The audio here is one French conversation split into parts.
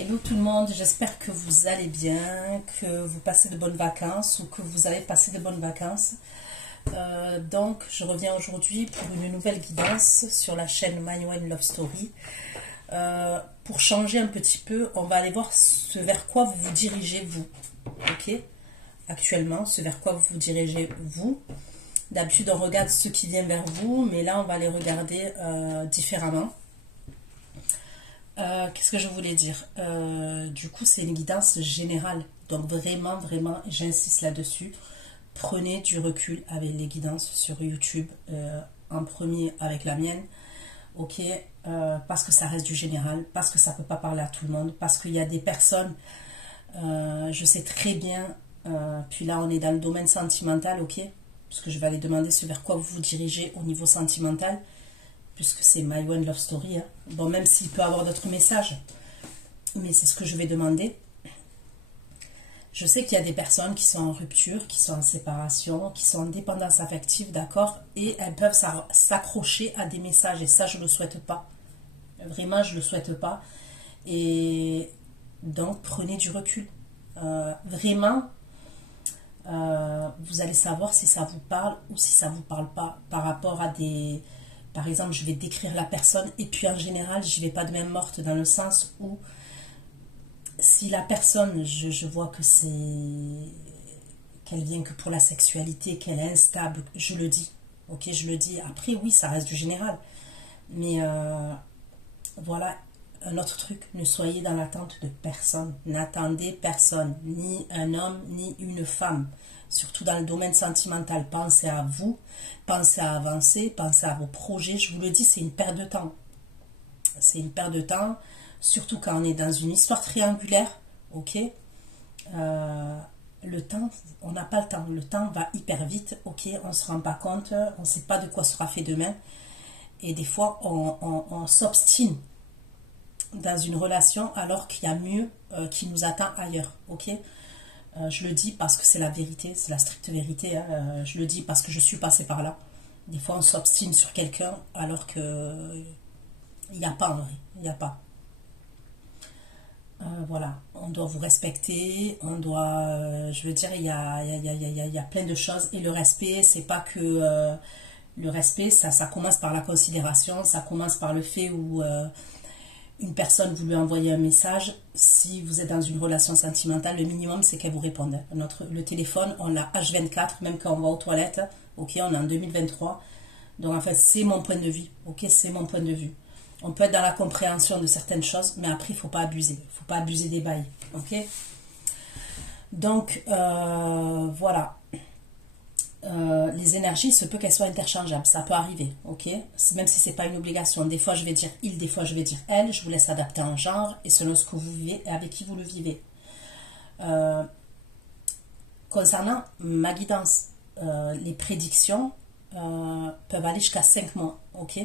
Hello tout le monde, j'espère que vous allez bien, que vous passez de bonnes vacances ou que vous allez passer de bonnes vacances. Donc je reviens aujourd'hui pour une nouvelle guidance sur la chaîne MyOne Love Story. Pour changer un petit peu, on va aller voir ce vers quoi vous vous dirigez vous. Ok? Actuellement, ce vers quoi vous vous dirigez vous. D'habitude on regarde ce qui vient vers vous, mais là on va les regarder différemment. Qu'est-ce que je voulais dire? Du coup, c'est une guidance générale. Donc vraiment, j'insiste là-dessus. Prenez du recul avec les guidances sur YouTube. En premier avec la mienne. Ok, parce que ça reste du général. Parce que ça ne peut pas parler à tout le monde. Parce qu'il y a des personnes, je sais très bien, puis là on est dans le domaine sentimental, ok? Parce que je vais aller demander ce vers quoi vous vous dirigez au niveau sentimental. Puisque c'est MyOne Love Story. Hein. Bon, même s'il peut y avoir d'autres messages. Mais c'est ce que je vais demander. Je sais qu'il y a des personnes qui sont en rupture, qui sont en séparation, qui sont en dépendance affective, d'accord? Et elles peuvent s'accrocher à des messages. Et ça, je ne le souhaite pas. Vraiment, je ne le souhaite pas. Et donc, prenez du recul. Vraiment, vous allez savoir si ça vous parle ou si ça ne vous parle pas par rapport à des... Par exemple, je vais décrire la personne et puis en général, je ne vais pas de même morte dans le sens où si la personne, je vois que c'est qu'elle vient que pour la sexualité, qu'elle est instable, je le dis. Ok, je le dis. Après, oui, ça reste du général. Mais voilà, un autre truc, ne soyez dans l'attente de personne. N'attendez personne, ni un homme, ni une femme. Surtout dans le domaine sentimental, pensez à vous, pensez à avancer, pensez à vos projets. Je vous le dis, c'est une perte de temps. C'est une perte de temps, surtout quand on est dans une histoire triangulaire, ok? Le temps, on n'a pas le temps. Le temps va hyper vite, ok? On ne se rend pas compte, on ne sait pas de quoi sera fait demain. Et des fois, on s'obstine dans une relation alors qu'il y a mieux qui nous attend ailleurs, ok? Je le dis parce que c'est la vérité, c'est la stricte vérité. Hein. Je le dis parce que je suis passée par là. Des fois, on s'obstine sur quelqu'un alors que il n'y a pas en vrai. Il n'y a pas. Voilà, on doit vous respecter. On doit, je veux dire, il y a plein de choses. Et le respect, c'est pas que le respect, ça commence par la considération. Ça commence par le fait où une personne vous lui envoyez un message, si vous êtes dans une relation sentimentale, le minimum c'est qu'elle vous réponde. Le téléphone, on l'a H24, même quand on va aux toilettes, ok, on est en 2023. Donc en fait, c'est mon point de vue, ok, c'est mon point de vue. On peut être dans la compréhension de certaines choses, mais après, il ne faut pas abuser. Il ne faut pas abuser des bails, ok. Donc, voilà. Les énergies, il se peut qu'elles soient interchangeables, ça peut arriver, ok? Même si c'est pas une obligation. Des fois je vais dire il, des fois je vais dire elle, je vous laisse adapter en genre et selon ce que vous vivez et avec qui vous le vivez. Concernant ma guidance, les prédictions peuvent aller jusqu'à 5 mois, ok?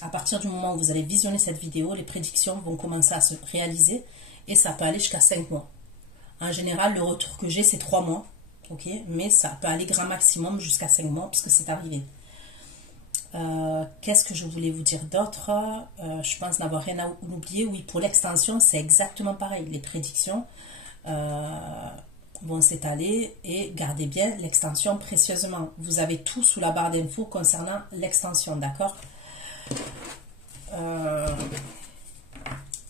À partir du moment où vous allez visionner cette vidéo, les prédictions vont commencer à se réaliser et ça peut aller jusqu'à 5 mois. En général, le retour que j'ai, c'est 3 mois. Ok, mais ça peut aller grand maximum jusqu'à 5 mois puisque c'est arrivé. Qu'est-ce que je voulais vous dire d'autre? Je pense n'avoir rien à oublier. Oui, pour l'extension, c'est exactement pareil. Les prédictions vont s'étaler et gardez bien l'extension précieusement. Vous avez tout sous la barre d'infos concernant l'extension, d'accord?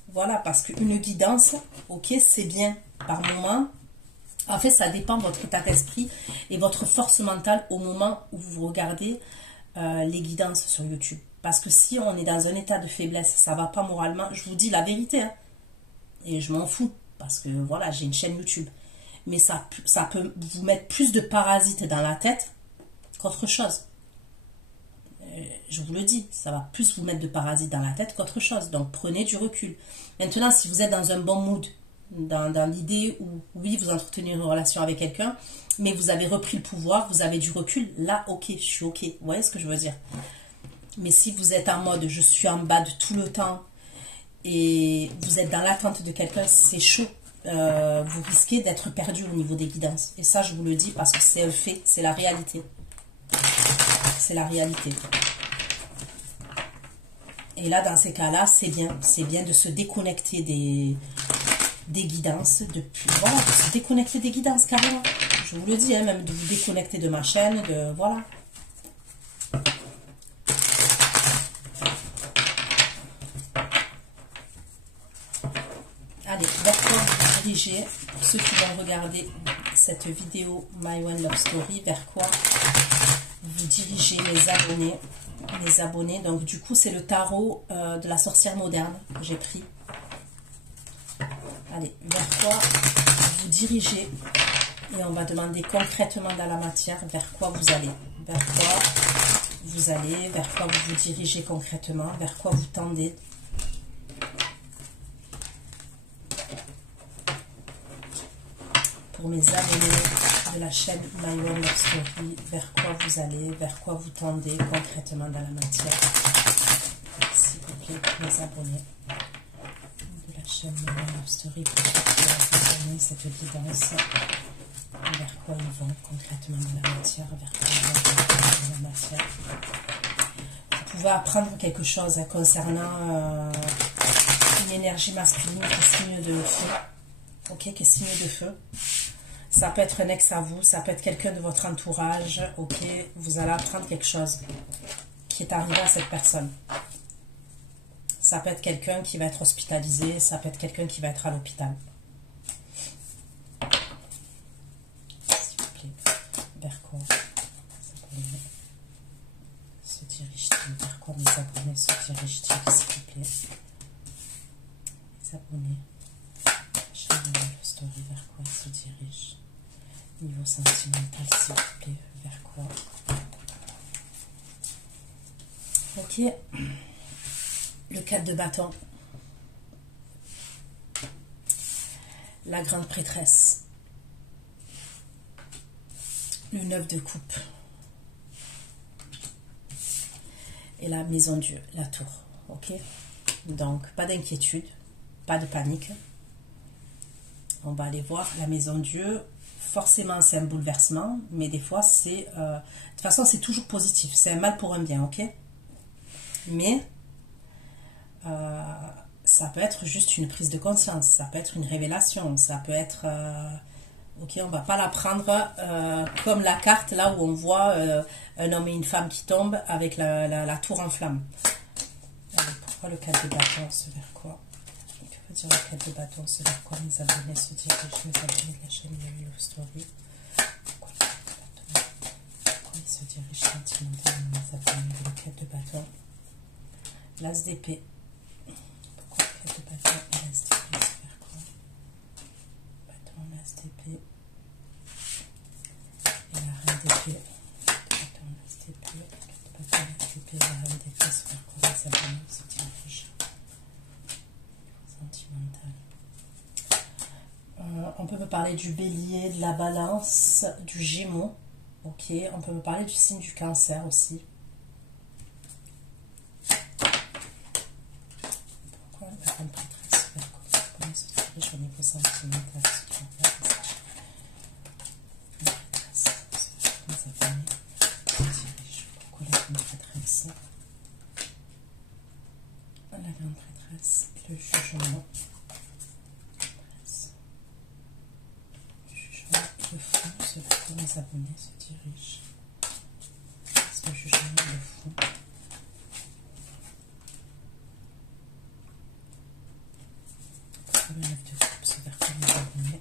Voilà, parce qu'une guidance, ok, c'est bien par moment. En fait, ça dépend de votre état d'esprit et votre force mentale au moment où vous regardez les guidances sur YouTube. Parce que si on est dans un état de faiblesse, ça ne va pas moralement, je vous dis la vérité. Hein, et je m'en fous parce que voilà, j'ai une chaîne YouTube. Mais ça peut vous mettre plus de parasites dans la tête qu'autre chose. Je vous le dis, ça va plus vous mettre de parasites dans la tête qu'autre chose. Donc prenez du recul. Maintenant, si vous êtes dans un bon mood, dans l'idée où, oui, vous entretenez une relation avec quelqu'un, mais vous avez repris le pouvoir, vous avez du recul, là, ok, je suis ok. Vous voyez ce que je veux dire? Mais si vous êtes en mode, je suis en bad tout le temps, et vous êtes dans l'attente de quelqu'un, c'est chaud. Vous risquez d'être perdu au niveau des guidances. Et ça, je vous le dis parce que c'est un fait, c'est la réalité. C'est la réalité. Et là, dans ces cas-là, c'est bien de se déconnecter des guidances. Voilà, de se déconnecter des guidances, carrément. Je vous le dis, hein, même de vous déconnecter de ma chaîne, voilà. Allez, vers quoi vous dirigez, pour ceux qui vont regarder cette vidéo My One Love Story, vers quoi vous dirigez mes abonnés. Donc du coup, c'est le tarot de la sorcière moderne que j'ai pris. Allez, vers quoi vous dirigez, et on va demander concrètement dans la matière vers quoi vous allez. Vers quoi vous allez, vers quoi vous vous dirigez concrètement, vers quoi vous tendez. Pour mes abonnés de la chaîne My One Love Story, vers quoi vous allez, vers quoi vous tendez concrètement dans la matière. S'il vous plaît, pour mes abonnés de la chaîne My One Love Story, pour ceux qui ont donné cette guidance, vers quoi ils vont concrètement dans la matière, vers quoi ils vont concrètement dans la matière. Vous pouvez apprendre quelque chose concernant une énergie masculine qui est signe de feu. Ok, qui est signe de feu. Ça peut être un ex à vous, ça peut être quelqu'un de votre entourage. Ok, vous allez apprendre quelque chose qui est arrivé à cette personne. Ça peut être quelqu'un qui va être hospitalisé, ça peut être quelqu'un qui va être à l'hôpital. S'il vous plaît, vers quoi se dirige-t-il? Vers quoi mes abonnés se dirigent-ils, s'il vous plaît? Les abonnés. Story, vers quoi il se dirige? Niveau sentimental, s'il vous plaît, vers quoi? Ok. Le 4 de bâton. La grande prêtresse. Le 9 de coupe. Et la maison Dieu, la tour. Ok. Donc, pas d'inquiétude, pas de panique. On va aller voir la maison Dieu. Forcément, c'est un bouleversement, mais des fois, c'est... de toute façon, c'est toujours positif. C'est un mal pour un bien, ok? Mais ça peut être juste une prise de conscience, ça peut être une révélation, ça peut être... ok, on va pas la prendre comme la carte, là où on voit un homme et une femme qui tombent avec la tour en flammes. Alors, pourquoi le 4 de bâton, c'est vers quoi? Que veut dire le 4 de bâton, c'est vers quoi mes abonnés se dirigent, mes abonnés de la chaîne My Love Story? Pourquoi le 4 de bâton? Pourquoi ils se dirigent sentimentalement, mes abonnés de le 4 de bâton? L'as d'épée. Pourquoi le 4 de bâton et l'as d'épée, c'est vers quoi? Bâton, l'as d'épée. Et la reine d'épée. Bâton, l'as d'épée. 4 de bâton, l'as d'épée, la reine d'épée, c'est vers quoi mes abonnés se dirigent? Sentimental. On peut me parler du bélier, de la balance, du gémeaux. Ok, on peut me parler du signe du cancer aussi. Pourquoi la grande prêtresse vers quoi comment se dirige au niveau sentimental? La prêtresse, mes abonnés se dirigent. Pourquoi la grande prêtresse? La grande prêtresse, le jugement. Le fond, c'est vers quoi mes abonnés se dirigent. C'est le jugement, le fond. Pourquoi le 9 de coupe, c'est vers quoi mes abonnés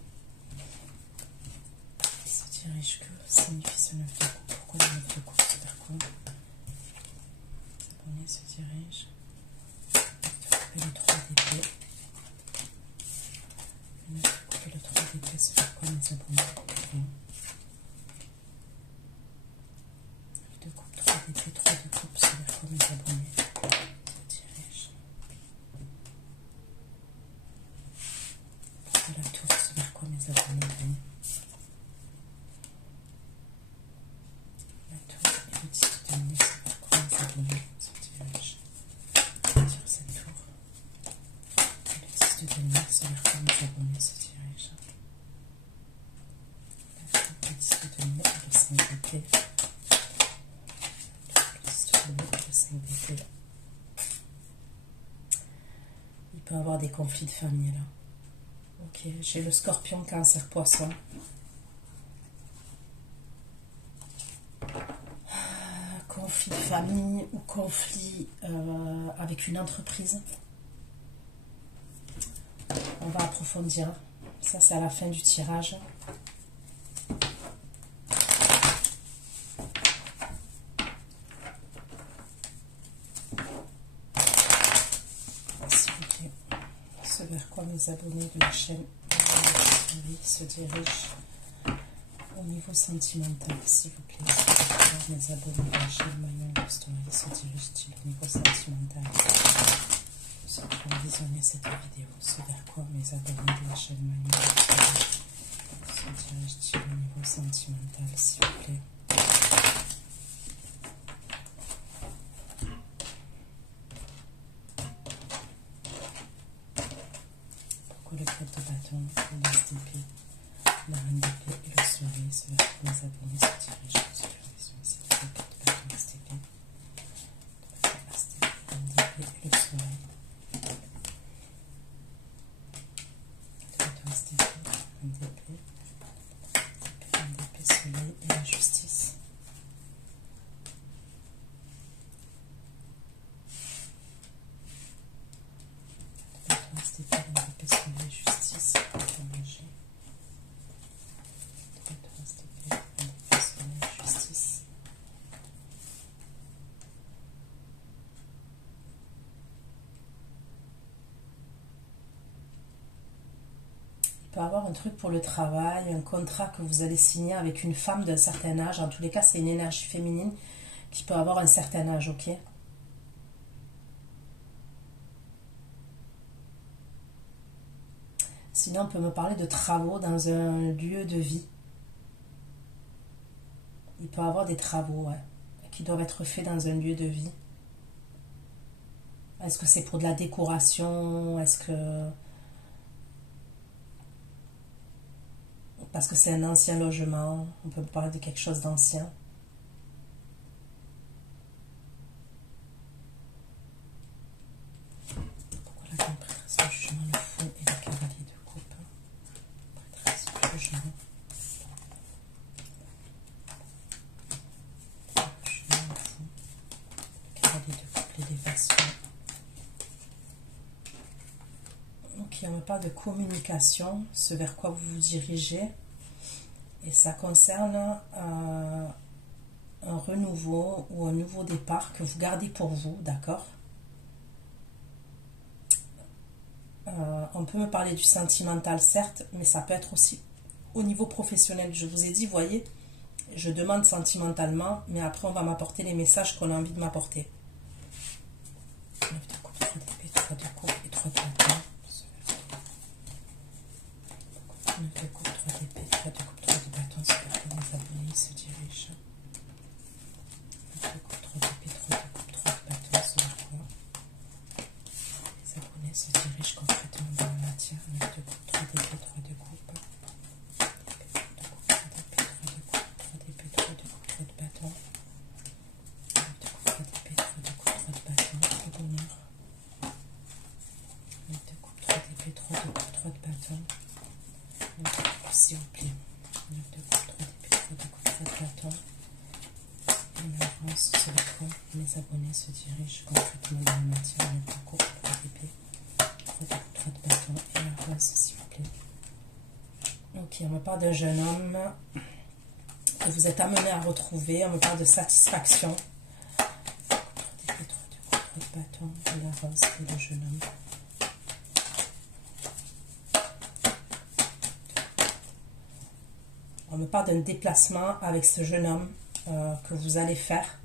se dirigent? Que signifie ce 9 de coupe? Pourquoi le 9 de coupe, c'est vers quoi mes abonnés se dirigent? Et le 3 d'épée. Le 9 de coupe et le 3 d'épée, c'est vers quoi mes abonnés? De coupe, 3 d'épée, 3 de coupe, c'est vers quoi mes abonnés se dirigent? Pourquoi la tour, c'est vers quoi mes abonnés vont? La tour et le 10 de denier, c'est vers quoi mes abonnés se dirigent? Sur cette tour. Et le 10 de denier, c'est vers quoi mes abonnés se dirigent? La tour, le 10 de denier et le 5 d'épée. Le 5 d'épée. peut y avoir des conflits de famille là. Ok, j'ai le scorpion, cancer, poisson. Conflit de famille ou conflit avec une entreprise. On va approfondir. Ça, c'est à la fin du tirage. S'il vous plaît, ce vers quoi mes abonnés de la chaîne se dirigent au niveau sentimental, s'il vous plaît. Mes abonnés de la chaîne Manuel Love Story se dirigent-ils au niveau sentimental? Ceux qui ont visionné cette vidéo, ce vers quoi mes abonnés de la chaîne Manuel Love Story se dirigent-ils au niveau sentimental, s'il vous plaît? Pourquoi le 4 de bâton, le 10 d'épée, la reine d'épée et le soleil, ce vers quoi mes abonnés se dirigent? Avoir un truc pour le travail, un contrat que vous allez signer avec une femme d'un certain âge. En tous les cas, c'est une énergie féminine qui peut avoir un certain âge, ok? Sinon, on peut me parler de travaux dans un lieu de vie. Il peut y avoir des travaux, ouais, qui doivent être faits dans un lieu de vie. Est-ce que c'est pour de la décoration? Est-ce que... Parce que c'est un ancien logement, on peut parler de quelque chose d'ancien. Pourquoi la prêtresse, le jugement, le fou et le cavalier de coupe? Prêtresse, le jugement. Le jugement, le fou. Le cavalier de coupe, l'élévation. Donc, il n'y a pas de communication, ce vers quoi vous vous dirigez. Et ça concerne un renouveau ou un nouveau départ que vous gardez pour vous, d'accord? On peut me parler du sentimental, certes, mais ça peut être aussi au niveau professionnel. Je vous ai dit, voyez, je demande sentimentalement, mais après on va m'apporter les messages qu'on a envie de m'apporter. 9 de coupe, 3 d'épée, 3 de coupe et 3 de bâton. 9 de coupe, 3 d'épée, 3 de coupe, 3 de bâton, c'est vers quoi mes abonnés se dirigent. 9 de coupe, 3 d'épée, 3 de coupe, 3 de bâton, c'est vers quoi les abonnés se dirigent concrètement dans la matière. 9 de coupe, 3 d'épée, 3 de coupe. 3 d'épée, 3 de coupe, 3 d'épée, 3 de coupe, 3 de bâton. 9 de coupe, 3 d'épée, 3 de coupe, 3 de bâton, le bonheur. 9 de coupe, 3 d'épée, 3 de coupe, 3 de bâton. S'il vous plaît, 9 de coupe, 3 d'épée, 3 de coupe, 3 de bâton. Et l'avance, c'est le quoi mes abonnés se dirigent concrètement dans la matière. 9 de coupe, 3 d'épée, 3 de coupe, 3 de bâton. Et l'avance, s'il vous plaît. Ok, on me parle d'un jeune homme que vous êtes amené à retrouver. On me parle de satisfaction. 3 d'épée, 3 de coupe, 3 de bâton. Et l'avance, et le jeune homme. On me parle d'un déplacement avec ce jeune homme que vous allez faire.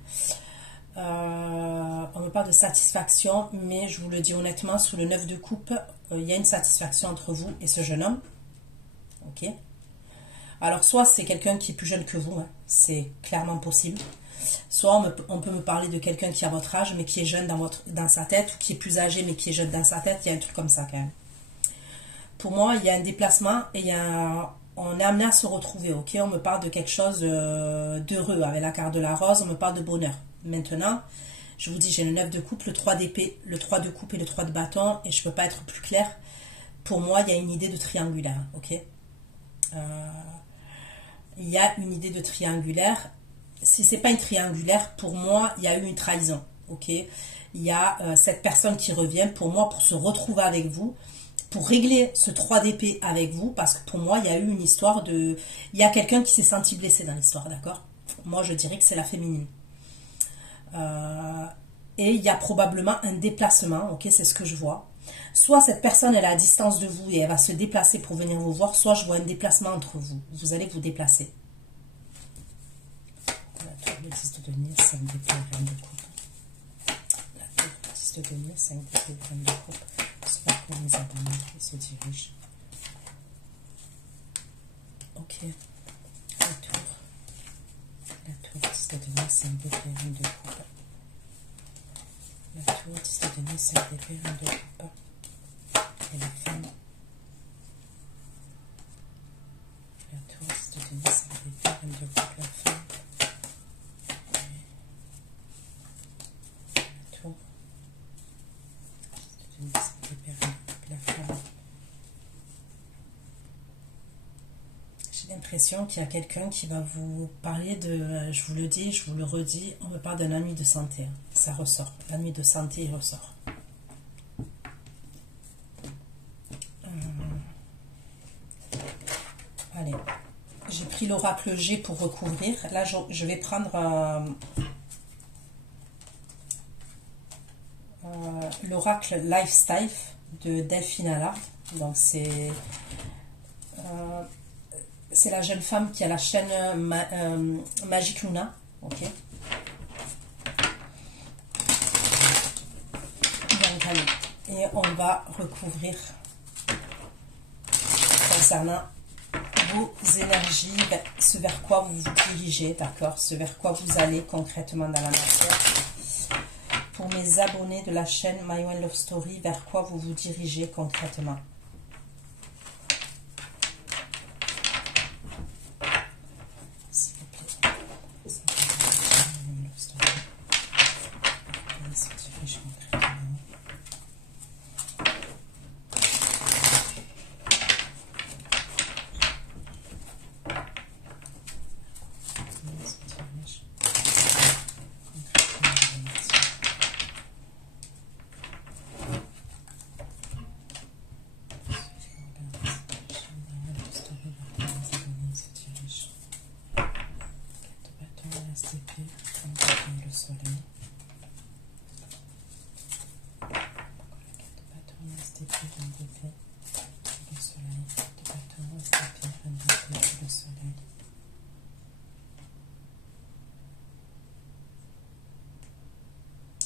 On me parle de satisfaction, mais je vous le dis honnêtement, sous le 9 de coupe, il y a une satisfaction entre vous et ce jeune homme. Ok. Alors, soit c'est quelqu'un qui est plus jeune que vous, hein, c'est clairement possible. Soit on peut me parler de quelqu'un qui a votre âge, mais qui est jeune dans sa tête, ou qui est plus âgé, mais qui est jeune dans sa tête. Il y a un truc comme ça quand même. Pour moi, il y a un déplacement et il y a on est amené à se retrouver, ok? On me parle de quelque chose d'heureux avec la carte de la rose, on me parle de bonheur. Maintenant, Je vous dis, j'ai le 9 de coupe, le 3 d'épée, le 3 de coupe et le 3 de bâton, et je ne peux pas être plus clair. Pour moi, il y a une idée de triangulaire, ok? Il y a une idée de triangulaire. Si c'est pas une triangulaire, pour moi, il y a eu une trahison, ok? Il y a cette personne qui revient, pour moi, pour se retrouver avec vous, pour régler ce 3 d'épée avec vous, parce que pour moi, il y a eu une histoire de... Il y a quelqu'un qui s'est senti blessé dans l'histoire, d'accord? Moi, je dirais que c'est la féminine. Et il y a probablement un déplacement, ok? C'est ce que je vois. Soit cette personne elle est à distance de vous et elle va se déplacer pour venir vous voir, soit je vois un déplacement entre vous. Vous allez vous déplacer. La tour, le 10 de denier, 5 d'épée, reine de coupe. La tour, le 10 de denier, 5 d'épée, reine de coupe. C'est pas pour les abonnés qui se dirigent. Ok. La tour, 10 de denier, 5 d'épée, reine de coupe. La tour, 10 de denier, 5 d'épée, reine de coupe. Et la femme. La tour, 10 de denier, 5 d'épée, reine de coupe, la femme. La tour, 10 de denier, 5 d'épée, reine de coupe, la femme. J'ai l'impression qu'il y a quelqu'un qui va vous parler de, je vous le dis, je vous le redis, on me parle d'un ennui de santé. Ça ressort. L'ennui de santé, il ressort. Allez, j'ai pris l'oracle G pour recouvrir. Là, je vais prendre l'oracle Lifestyle de Delphine Allard. Donc, c'est la jeune femme qui a la chaîne Magic Luna. Ok. Donc, allez. Et on va recouvrir concernant vos énergies, ce vers quoi vous vous dirigez, d'accord, ce vers quoi vous allez concrètement dans la matière. Pour mes abonnés de la chaîne My One Love Story, vers quoi vous vous dirigez concrètement. S'il vous plaît. My Love Story. Vers se dirige concrètement.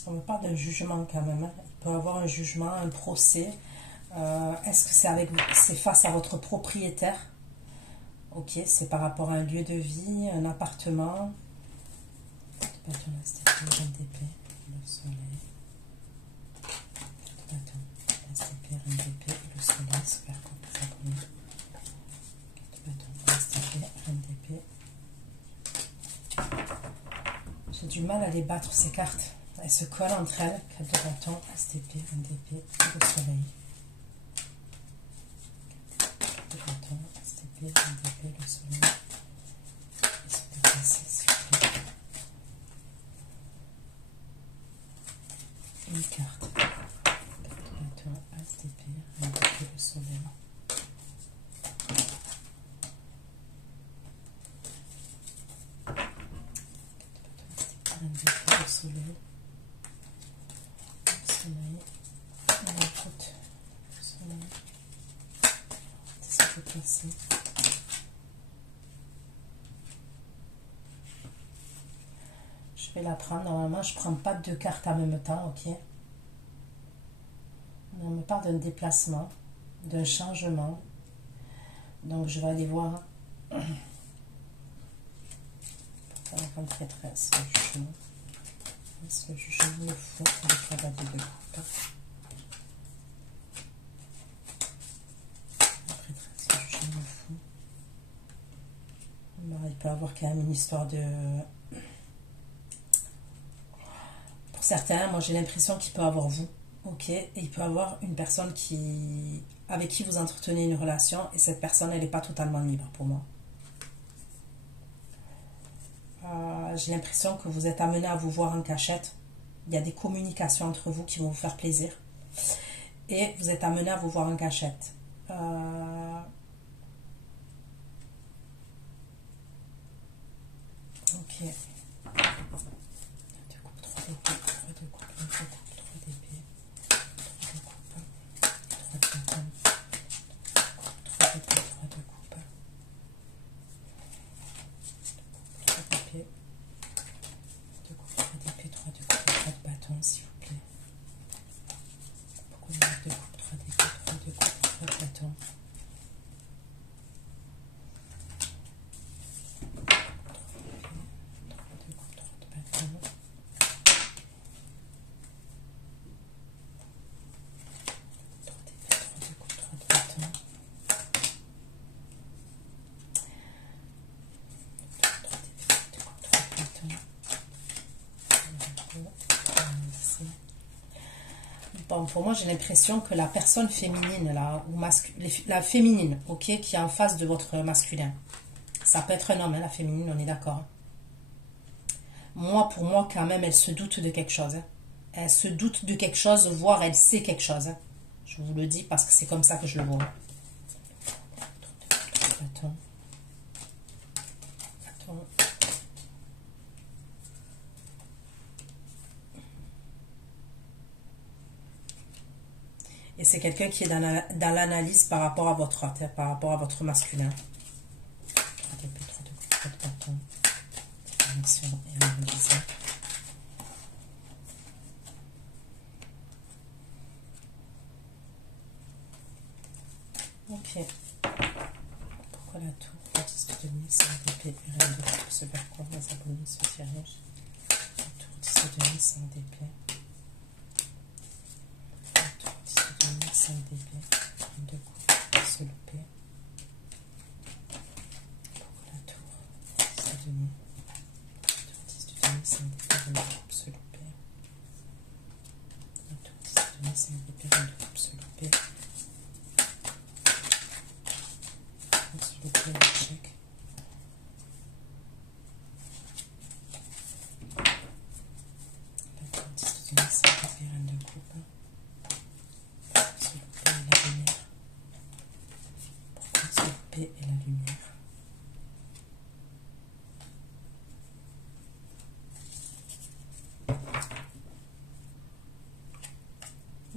On me parle d'un jugement quand même. Hein. Il peut y avoir un jugement, un procès. Est-ce que c'est face à votre propriétaire? Ok, c'est par rapport à un lieu de vie, un appartement. Le soleil. Le soleil, super j'ai du mal à les battre ces cartes. Elles se collent entre elles. 4 de bâton, STP, NDP, le soleil. 4 de bâton, STP, NDP, le soleil. Et se déplacer, s'il vous plaît. Une carte. 4 de bâton, STP, NDP, le soleil. Le soleil, on écoute le soleil, ça peut passer. Je vais la prendre, normalement je ne prends pas deux cartes en même temps, ok. On me parle d'un déplacement, d'un changement, donc je vais aller voir comme traîtresse, le jugement. Est-ce que le jugement le fond pour le travail de coupe? La traîtresse, le jugement le fond. Il peut y avoir quand même une histoire de... Pour certains, moi j'ai l'impression qu'il peut avoir vous, ok, et il peut avoir une personne avec qui vous entretenez une relation, et cette personne, elle n'est pas totalement libre pour moi. J'ai l'impression que vous êtes amené à vous voir en cachette. Il y a des communications entre vous qui vont vous faire plaisir. Et vous êtes amené à vous voir en cachette. Ok. 2 coupes, 3 d'épée, 3 de coupe, 2 coupes, 3 d'épée, 3 de coupe, 3 de bâton, 3 d'épée, 3 de coupe, 3 d'épée, 2 coupes, 3 d'épée, 3 de coupe, 3 de bâton, s'il vous plaît. Pourquoi vous avez 2 coupes, 3 d'épée, 3 de coupe, 3 de bâton? 3 d'épée, 3 de coupe, 3 de bâton. Bon, pour moi, j'ai l'impression que la personne féminine, là, ou la féminine, ok, qui est en face de votre masculin, ça peut être un homme, hein, la féminine, on est d'accord. Moi, pour moi, quand même, elle se doute de quelque chose. Hein. Elle se doute de quelque chose, voire elle sait quelque chose. Hein. Je vous le dis parce que c'est comme ça que je le vois. Attends. Attends. Et c'est quelqu'un qui est dans l'analyse par rapport à votre autre, hein, par rapport à votre masculin. 3 d'épée, 3 de coupe, 3 de bâton. Connexion et analyse. Ok. Pourquoi la tour? 10 de demi, 5 d'épée, reine de coupe, ce vers quoi les abonnés se dirigent. La tour 10 de demi, 5 d'épée. La tour 10 de demi, 5 d'épée, reine de coupe, se louper. Pourquoi la tour 10 de demi? La tour 10 de demi, 5 d'épée, reine de coupe, se louper. La tour 10 de demi, 5 d'épée, reine de coupe, se louper. S'il vous plaît, check. D'accord, 10 de demi, 5 d'épée, reine de coupe. S'il vous plaît, la lumière. Pourquoi s'il vous plaît et la lumière?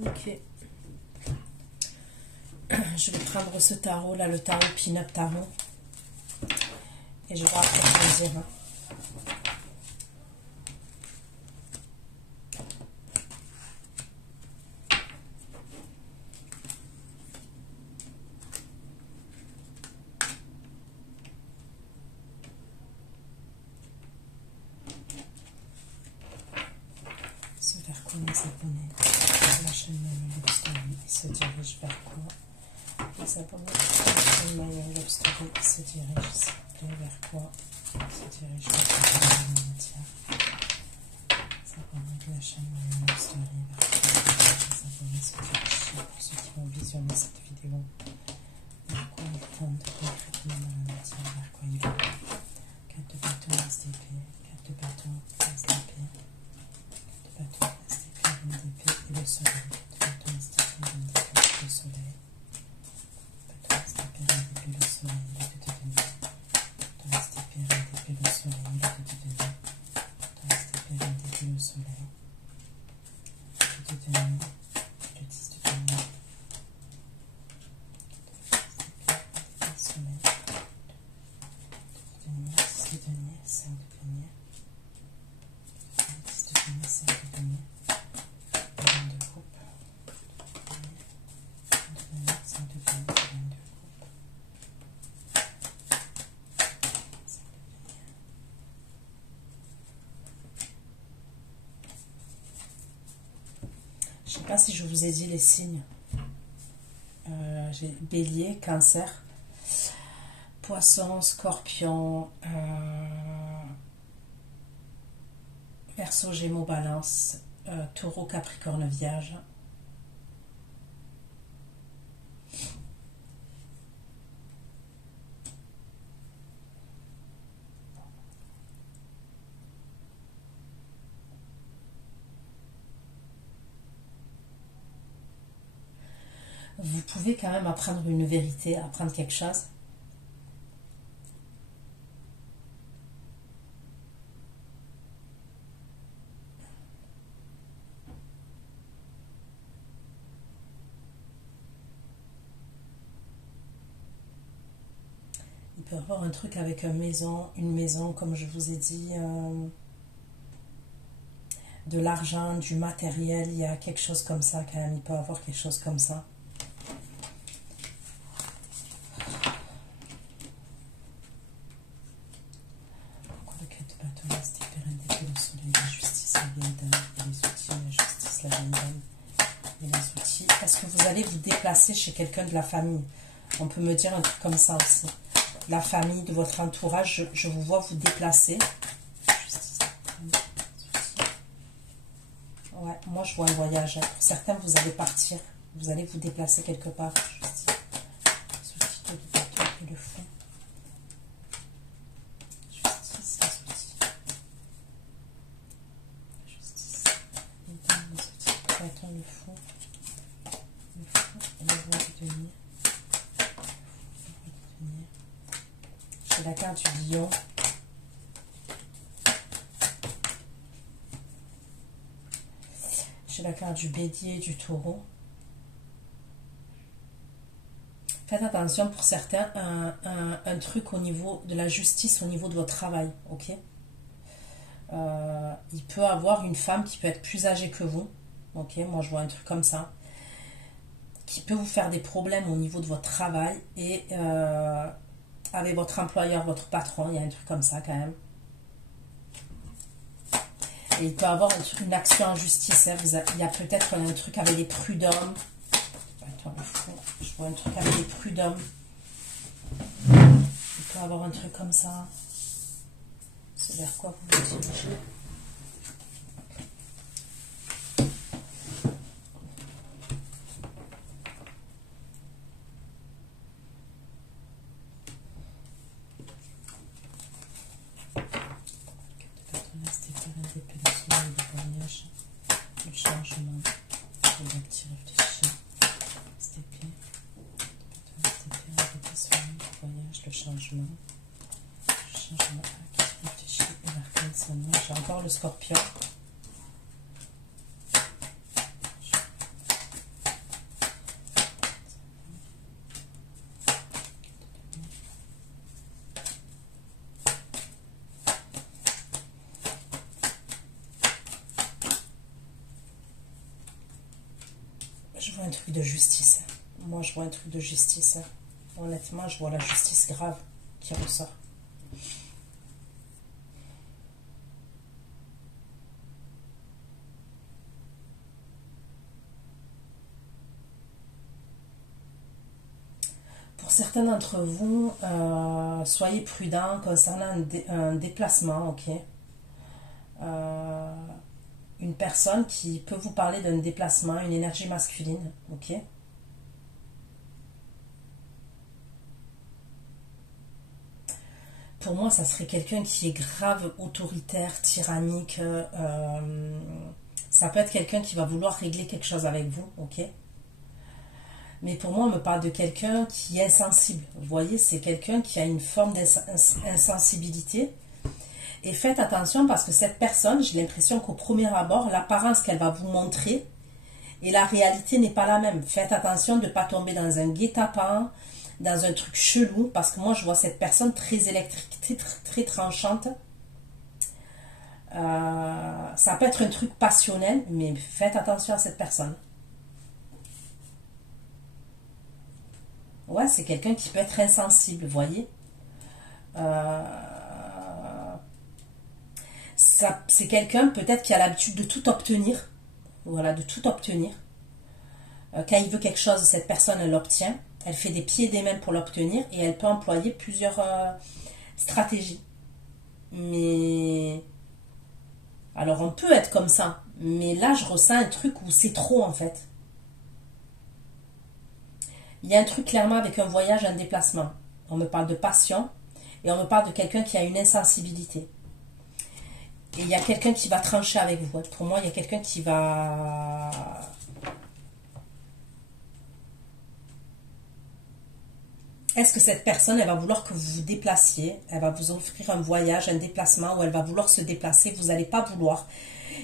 Ok. Je vais prendre ce tarot là, le tarot Pin-Up Tarot, et je vais approfondir. Hein. Ce vers quoi les abonnés la chaîne Love Story, ils se dirigent vers quoi? Les abonnés de la chaîne Love Story, ils se dirigent, s'il vous plaît, vers quoi? Ils se dirigent vers la matière. Les abonnés de la chaîne Love Story, vers quoi? Les abonnés se dirigent, pour ceux qui vont visionner cette vidéo, vers quoi ils tendent concrètement dans la matière, vers quoi ils vont? 4 de bâton, S d'épée, 4 de bâton, S d'épée, 4 de bâton, S d'épée, reine d'épée et le soleil. 4 de bâton, S d'épée, reine d'épée, le soleil. 4 de S d'épée, reine d'épée, le soleil, le 2 de demi. 4 de S d'épée, reine d'épée, le soleil, le 2 de demi. 4 de S d'épée, reine d'épée, le soleil, le 2 de demi, le 10 de demi. 4 de S d'épée, reine d'épée, le soleil. 10 de denier, 5 de denier, 10 de denier, 5 de denier, reine de coupe, 5 de denier, 5 de denier, reine de coupe, 5 de denier. Je ne sais pas si je vous ai dit les signes. J'ai Bélier, Cancer, Poisson, Scorpion, Verseau, Gémeaux, Balance Taureau, Capricorne, Vierge. Vous pouvez quand même apprendre une vérité, apprendre quelque chose. Il peut y avoir un truc avec une maison, comme je vous ai dit, de l'argent, du matériel, il y a quelque chose comme ça quand même, il peut y avoir quelque chose comme ça. Pourquoi le 4 de bâton reste pérennité, le soleil, la justice, la vieille dame, et les outils, la justice, la vieille dame, et les outils. Est-ce que vous allez vous déplacer chez quelqu'un de la famille? On peut me dire un truc comme ça aussi. La famille, de votre entourage, je vous vois vous déplacer. Ouais, moi je vois un voyage. Pour certains, vous allez partir. Vous allez vous déplacer quelque part. Justice, de l'éditeur et le fond. Justice, les outils. Justice, les dames, les outils. Attends, le fond. Le fond et le roi du denier. C'est la carte du lion. J'ai la carte du bélier et du taureau. Faites attention pour certains, un truc au niveau de la justice, au niveau de votre travail, ok. Il peut avoir une femme qui peut être plus âgée que vous, ok, moi je vois un truc comme ça, qui peut vous faire des problèmes au niveau de votre travail et avec votre employeur, votre patron, il y a un truc comme ça quand même. Et il peut avoir une action en justice. Hein. Il y a peut-être un truc avec les prud'hommes. Attends, je vois un truc avec les prud'hommes. Il peut avoir un truc comme ça. C'est vers quoi vous vous dirigez? Le changement, réfléchir, s'il te plaît. Voyage, le changement, réfléchir et l'arcane sonore. J'ai encore le scorpion. Je vois un truc de justice. Moi, je vois un truc de justice. Honnêtement, je vois la justice grave qui ressort. Pour certains d'entre vous, soyez prudents concernant un déplacement, ok. Une personne qui peut vous parler d'un déplacement, une énergie masculine, ok. Pour moi, ça serait quelqu'un qui est grave autoritaire, tyrannique. Ça peut être quelqu'un qui va vouloir régler quelque chose avec vous, ok. Mais pour moi, on me parle de quelqu'un qui est insensible. Vous voyez, c'est quelqu'un qui a une forme d'insensibilité. Et faites attention parce que cette personne, j'ai l'impression qu'au premier abord, l'apparence qu'elle va vous montrer et la réalité n'est pas la même. Faites attention de ne pas tomber dans un guet-apens, dans un truc chelou, parce que moi, je vois cette personne très électrique, très tranchante. Ça peut être un truc passionnel, mais faites attention à cette personne. Ouais, c'est quelqu'un qui peut être insensible, vous voyez. C'est quelqu'un peut-être qui a l'habitude de tout obtenir. Voilà, de tout obtenir. Quand il veut quelque chose, cette personne, elle l'obtient. Elle fait des pieds et des mains pour l'obtenir et elle peut employer plusieurs stratégies. Mais... Alors, on peut être comme ça, Mais là, je ressens un truc où c'est trop, en fait. Il y a un truc clairement avec un voyage, un déplacement. On me parle de passion et on me parle de quelqu'un qui a une insensibilité. Et il y a quelqu'un qui va trancher avec vous. Pour moi, il y a quelqu'un qui va... Est-ce que cette personne, elle va vouloir que vous vous déplaciez? Elle va vous offrir un voyage, un déplacement, où elle va vouloir se déplacer. Vous n'allez pas vouloir.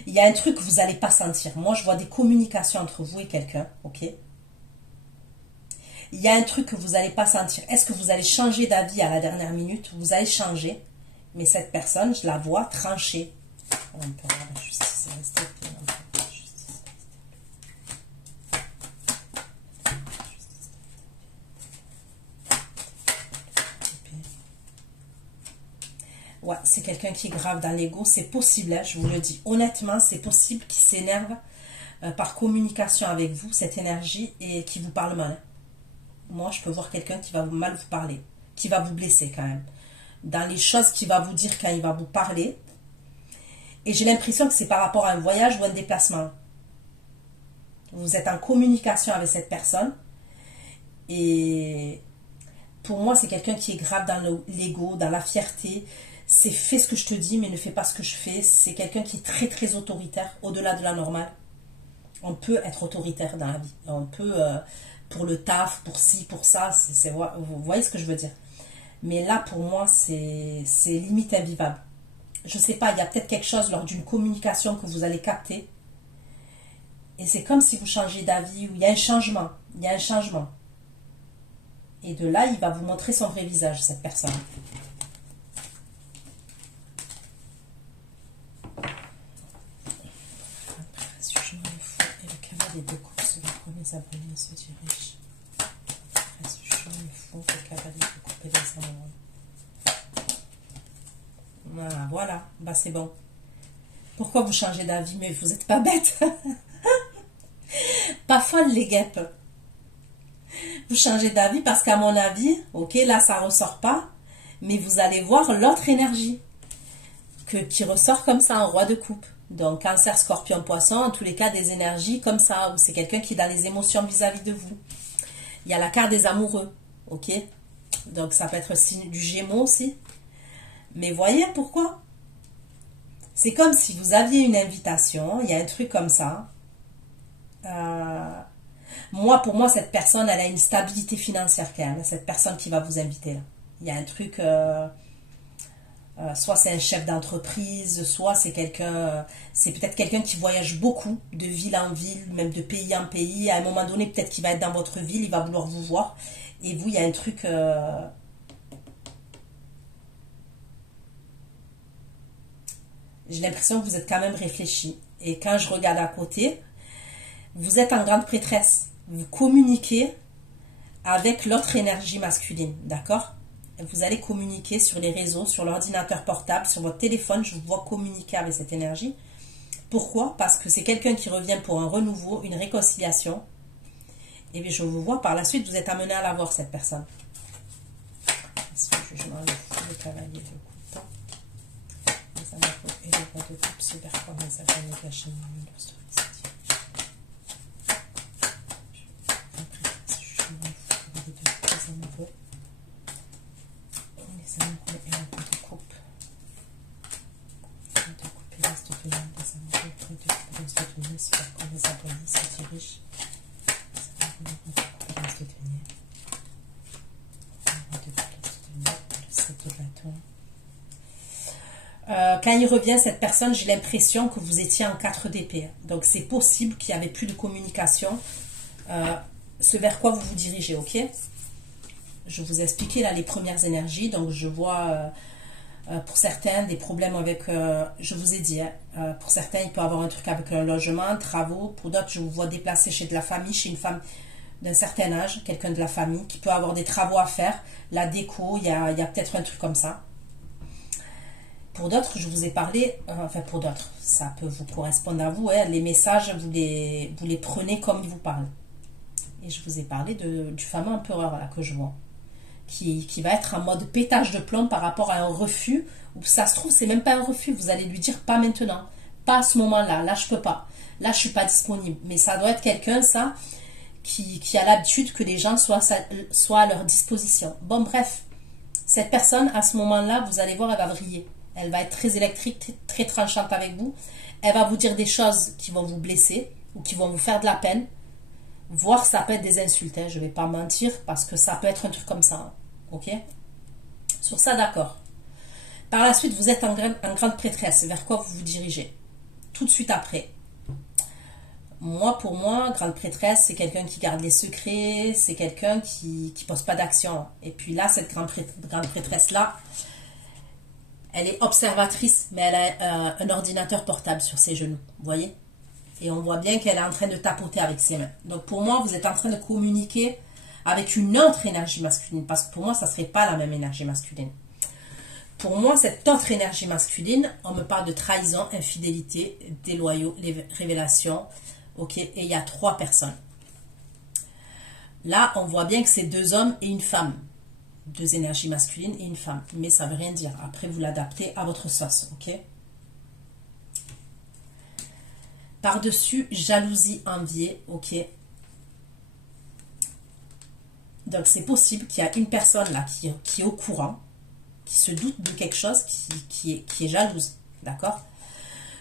Il y a un truc que vous n'allez pas sentir. Moi, je vois des communications entre vous et quelqu'un. Ok? Il y a un truc que vous n'allez pas sentir. Est-ce que vous allez changer d'avis à la dernière minute? Vous allez changer. Mais cette personne, je la vois trancher. On peut voir la justice restée. Ouais, c'est quelqu'un qui est grave dans l'ego. C'est possible, hein, je vous le dis. Honnêtement, c'est possible qu'il s'énerve par communication avec vous, cette énergie, et qui vous parle mal. Moi, je peux voir quelqu'un qui va mal vous parler, qui va vous blesser quand même. Dans les choses qu'il va vous dire quand il va vous parler. Et j'ai l'impression que c'est par rapport à un voyage ou un déplacement. Vous êtes en communication avec cette personne. Et pour moi, c'est quelqu'un qui est grave dans l'ego, dans la fierté. C'est fais ce que je te dis, mais ne fais pas ce que je fais. C'est quelqu'un qui est très, très autoritaire, au-delà de la normale. On peut être autoritaire dans la vie. On peut, pour le taf, pour ci, pour ça. Vous voyez ce que je veux dire? Mais là, pour moi, c'est limite invivable. Je ne sais pas, il y a peut-être quelque chose lors d'une communication que vous allez capter. Et c'est comme si vous changez d'avis, ou il y a un changement. Il y a un changement. Et de là, il va vous montrer son vrai visage, cette personne. Et le cavalier de coupe sur les premiers abonnés se dirige. Le fou, le cavalier de coupe et les amoureux. Voilà, bah c'est bon. Pourquoi vous changez d'avis? Mais vous n'êtes pas bête. Pas folle les guêpes. Vous changez d'avis parce qu'à mon avis, ok, là ça ressort pas, mais vous allez voir l'autre énergie qui ressort comme ça en roi de coupe. Donc cancer, scorpion, poisson, en tous les cas des énergies comme ça, où c'est quelqu'un qui est dans les émotions vis-à-vis de vous. Il y a la carte des amoureux, ok? Donc ça peut être du Gémeaux aussi. Mais voyez pourquoi? C'est comme si vous aviez une invitation, il y a un truc comme ça. Pour moi, cette personne, elle a une stabilité financière quand même, cette personne qui va vous inviter là. Il y a un truc, soit c'est un chef d'entreprise, soit c'est quelqu'un, c'est peut-être quelqu'un qui voyage beaucoup, de ville en ville, même de pays en pays. À un moment donné, peut-être qu'il va être dans votre ville, il va vouloir vous voir. Et vous, il y a un truc... j'ai l'impression que vous êtes quand même réfléchi. Et quand je regarde à côté, vous êtes en grande prêtresse. Vous communiquez avec l'autre énergie masculine, d'accord? Vous allez communiquer sur les réseaux, sur l'ordinateur portable, sur votre téléphone. Je vous vois communiquer avec cette énergie. Pourquoi? Parce que c'est quelqu'un qui revient pour un renouveau, une réconciliation. Et bien, je vous vois par la suite, vous êtes amené à la voir, cette personne. Jugement, le cavalier de coupe. Les amoureux et le roi de coupe se performent les agents de la chaîne de leur story. Les amoureux et le roi de coupe. Le roi de coupe et l'as de tenir. Les amoureux et le roi de coupe et l'as de tenir se performent les abonnés se dirigent. Les amoureux et le roi de coupe et l'as de tenir. Le roi de coupe et l'as de tenir. Le 7 de bâton. Quand il revient, cette personne, j'ai l'impression que vous étiez en 4 d'épée. Donc, c'est possible qu'il n'y avait plus de communication. Ce vers quoi vous vous dirigez, ok? Je vous ai expliqué là les premières énergies. Donc, je vois pour certains des problèmes avec... je vous ai dit, pour certains, il peut y avoir un truc avec un logement, travaux. Pour d'autres, je vous vois déplacer chez de la famille, chez une femme d'un certain âge, quelqu'un de la famille, qui peut avoir des travaux à faire. La déco, il y a peut-être un truc comme ça. Pour d'autres, je vous ai parlé, enfin pour d'autres, ça peut vous correspondre à vous, hein, les messages, vous les prenez comme ils vous parlent. Et je vous ai parlé du fameux empereur là, que je vois, qui va être en mode pétage de plomb par rapport à un refus, où ça se trouve, c'est même pas un refus, vous allez lui dire pas maintenant. pas à ce moment-là, là je peux pas, là je suis pas disponible. Mais ça doit être quelqu'un, ça, qui a l'habitude que les gens soient à leur disposition. Bon, bref, cette personne, à ce moment-là, vous allez voir, elle va vriller. Elle va être très électrique, très tranchante avec vous. Elle va vous dire des choses qui vont vous blesser ou qui vont vous faire de la peine. Voire ça peut être des insultes, hein, je ne vais pas mentir, parce que ça peut être un truc comme ça. Hein, ok? Sur ça, d'accord. Par la suite, vous êtes en grande prêtresse. Vers quoi vous vous dirigez? Tout de suite après. Moi, pour moi, grande prêtresse, c'est quelqu'un qui garde les secrets, c'est quelqu'un qui ne pose pas d'action. Et puis là, cette grande prêtresse-là, elle est observatrice, mais elle a un ordinateur portable sur ses genoux, vous voyez? Et on voit bien qu'elle est en train de tapoter avec ses mains. Donc pour moi, vous êtes en train de communiquer avec une autre énergie masculine, parce que pour moi, ça ne serait pas la même énergie masculine. Pour moi, cette autre énergie masculine, on me parle de trahison, infidélité, déloyaux, les révélations. Ok, et il y a 3 personnes. Là, on voit bien que c'est 2 hommes et une femme. 2 énergies masculines et une femme. Mais ça ne veut rien dire. Après, vous l'adaptez à votre sauce. Ok. Par-dessus, jalousie, envie. Ok. Donc, c'est possible qu'il y a une personne là qui est au courant, qui se doute de quelque chose, qui est jalouse. D'accord?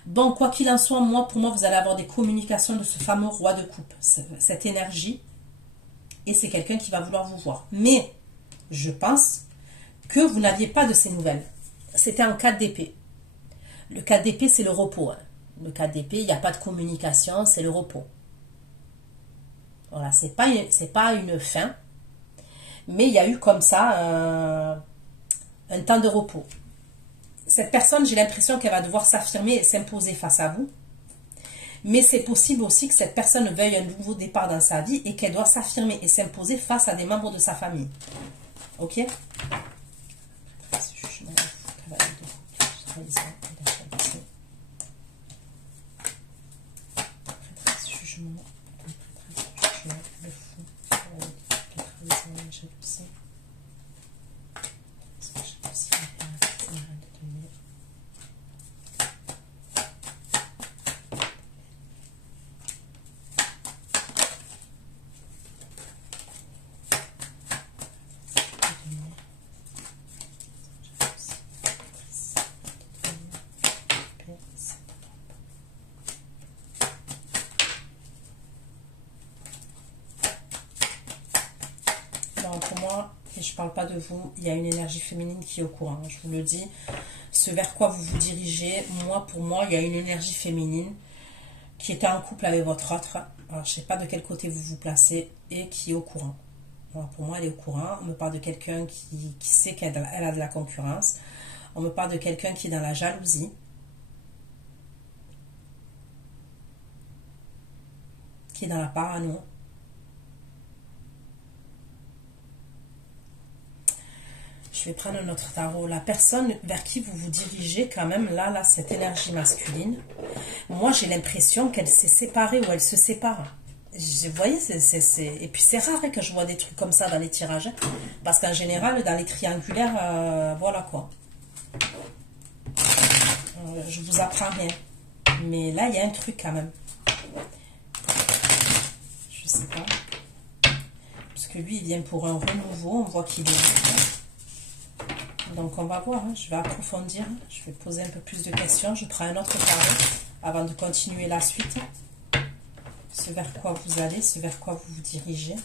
Bon, quoi qu'il en soit, pour moi, vous allez avoir des communications de ce fameux roi de coupe, cette énergie, et c'est quelqu'un qui va vouloir vous voir. Mais, je pense que vous n'aviez pas de ces nouvelles. C'était en 4 d'épée. Le 4 d'épée, c'est le repos. Hein. Le 4 d'épée, il n'y a pas de communication, c'est le repos. Voilà, c'est pas une fin, mais il y a eu comme ça un temps de repos. Cette personne, j'ai l'impression qu'elle va devoir s'affirmer et s'imposer face à vous. Mais c'est possible aussi que cette personne veuille un nouveau départ dans sa vie et qu'elle doit s'affirmer et s'imposer face à des membres de sa famille. Ok? Pour moi, et je ne parle pas de vous, il y a une énergie féminine qui est au courant, je vous le dis. Ce vers quoi vous vous dirigez, pour moi, il y a une énergie féminine qui était en couple avec votre autre. Alors, je ne sais pas de quel côté vous vous placez et qui est au courant. Alors, pour moi, elle est au courant. On me parle de quelqu'un qui sait qu'elle a de la concurrence. On me parle de quelqu'un qui est dans la jalousie. Qui est dans la parano. Je vais prendre un autre tarot. La personne vers qui vous vous dirigez, quand même, là, cette énergie masculine, moi, j'ai l'impression qu'elle s'est séparée ou elle se sépare. Vous voyez, et puis c'est rare que je vois des trucs comme ça dans les tirages. Parce qu'en général, dans les triangulaires, voilà quoi. Je vous apprends rien. Mais là, il y a un truc quand même. Je sais pas. Parce que lui, il vient pour un renouveau. On voit qu'il est... Donc on va voir, hein. Je vais approfondir, je vais poser un peu plus de questions, je prends un autre tarot avant de continuer la suite. Ce vers quoi vous allez, ce vers quoi vous vous dirigez.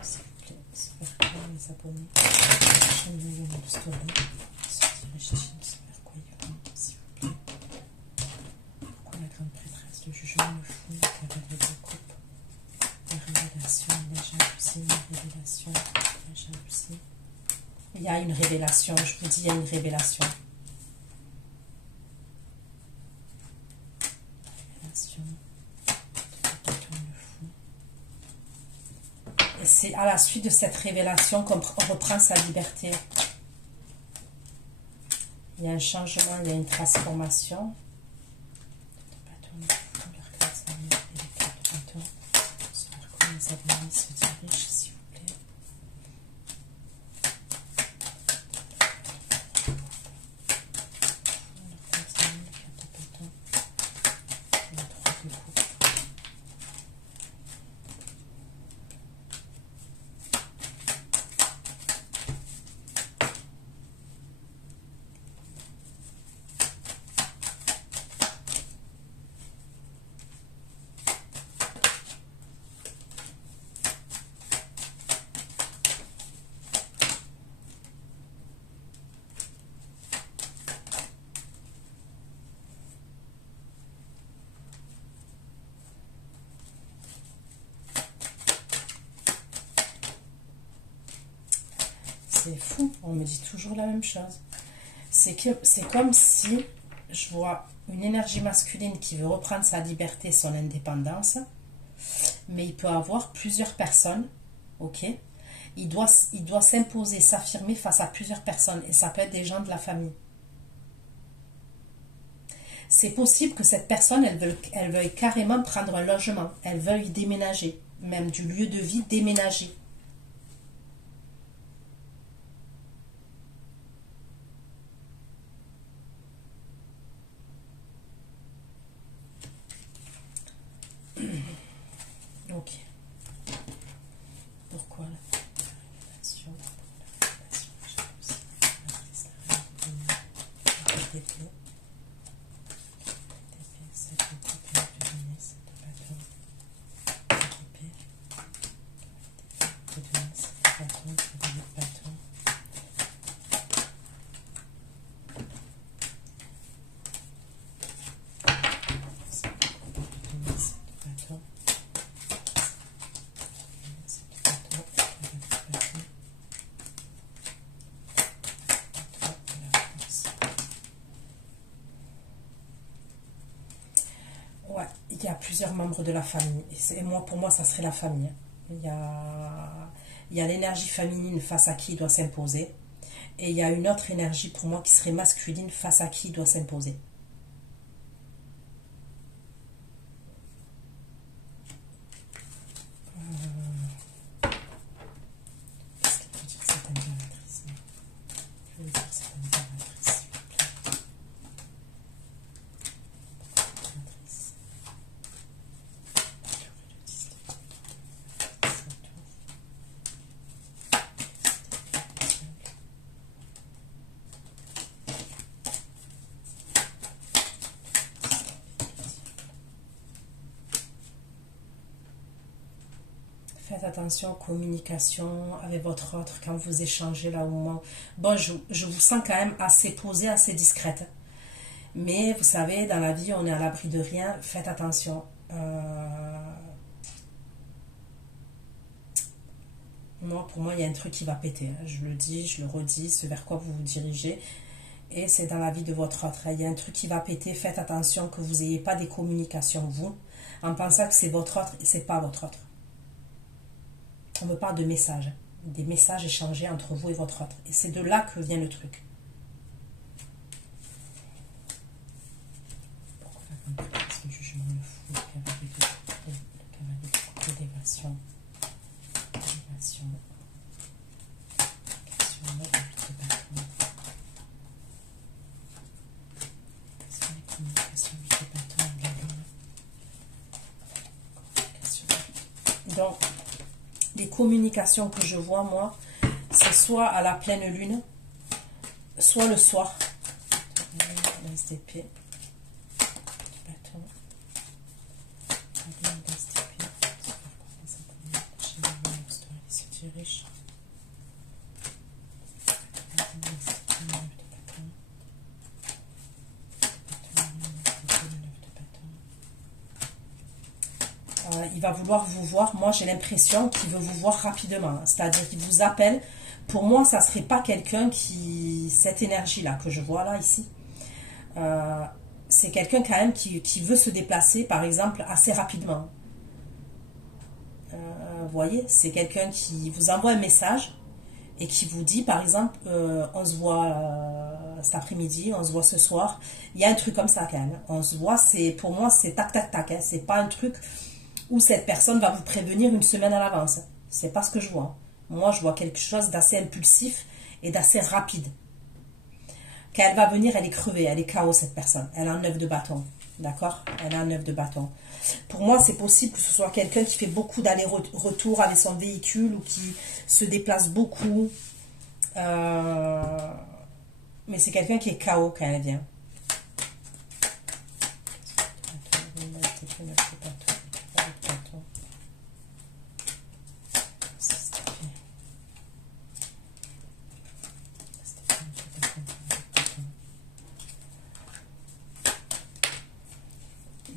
S'il vous plaît, ce vers quoi les abonnés. Ce vers quoi ils vont, s'il vous plaît. Pourquoi la grande prêtresse, le jugement, le fou, la cavalerie de coupe. La révélation, la jalousie, la révélation, la jalousie. Il y a une révélation, je vous dis, il y a une révélation. La révélation, le fou. Et c'est à la suite de cette révélation qu'on reprend sa liberté. Il y a un changement, il y a une transformation. Les abonnés se dirigent, s'il vous plaît. C'est fou, on me dit toujours la même chose. C'est comme si je vois une énergie masculine qui veut reprendre sa liberté, son indépendance, mais il peut avoir plusieurs personnes, ok? Il doit s'imposer, s'affirmer face à plusieurs personnes, et ça peut être des gens de la famille. C'est possible que cette personne, elle veuille carrément prendre un logement, elle veuille déménager, même du lieu de vie, déménager. Ok. Pourquoi la relation Ouais, il y a plusieurs membres de la famille. Et pour moi, ça serait la famille. Il y a l'énergie féminine face à qui il doit s'imposer. Et il y a une autre énergie pour moi qui serait masculine face à qui il doit s'imposer. Qu'est-ce qu'il peut dire cette impératrice? Je vais dire cette impératrice, s'il vous plaît. Faites attention aux communications avec votre autre quand vous échangez là au moment. Bon, je vous sens quand même assez posée, assez discrète. Mais vous savez, dans la vie, on est à l'abri de rien. Faites attention. Moi, pour moi, il y a un truc qui va péter. Je le dis, je le redis, ce vers quoi vous vous dirigez. Et c'est dans la vie de votre autre. Il y a un truc qui va péter. Faites attention que vous n'ayez pas des communications, vous, en pensant que c'est votre autre et c'est pas votre autre. On me parle de messages, des messages échangés entre vous et votre autre. Et c'est de là que vient le truc. Pourquoi ce jugement le fou, le cavalier de d'évasion, question de bâton. Question des communications de bâton de la lune. Donc, les communications que je vois, moi, c'est soit à la pleine lune, soit le soir. SDP. Bâton. Riche. Il va vouloir vous voir. Moi, j'ai l'impression qu'il veut vous voir rapidement. C'est-à-dire qu'il vous appelle. Pour moi, ça ne serait pas quelqu'un qui... Cette énergie-là que je vois là, ici, c'est quelqu'un quand même qui veut se déplacer, par exemple, assez rapidement. Vous voyez, c'est quelqu'un qui vous envoie un message et qui vous dit, par exemple, on se voit cet après-midi, on se voit ce soir. Il y a un truc comme ça quand même. On se voit, pour moi, c'est tac, tac, tac. Hein. C'est pas un truc où cette personne va vous prévenir une semaine à l'avance. C'est pas ce que je vois. Moi, je vois quelque chose d'assez impulsif et d'assez rapide. Quand elle va venir, elle est crevée, elle est KO, cette personne. Elle a un 9 de bâton. D'accord? Elle a un 9 de bâton. Pour moi, c'est possible que ce soit quelqu'un qui fait beaucoup d'allers-retours avec son véhicule ou qui se déplace beaucoup. Mais c'est quelqu'un qui est KO quand elle vient.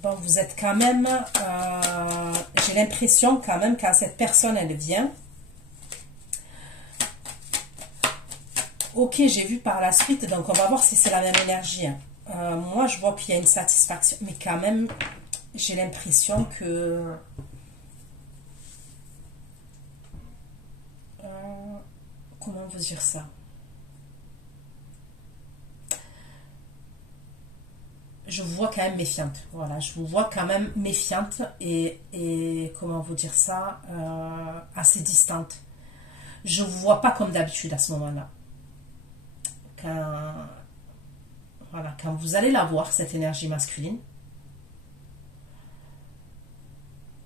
Bon, vous êtes quand même, j'ai l'impression quand même quand cette personne elle vient, Ok, j'ai vu par la suite, donc on va voir si c'est la même énergie. Hein. Moi, je vois qu'il y a une satisfaction, mais quand même, j'ai l'impression que... comment vous dire ça? Je vous vois quand même méfiante. Voilà, je vous vois quand même méfiante et comment vous dire ça? Assez distante. Je ne vous vois pas comme d'habitude à ce moment-là. Quand, voilà, quand vous allez la voir, cette énergie masculine,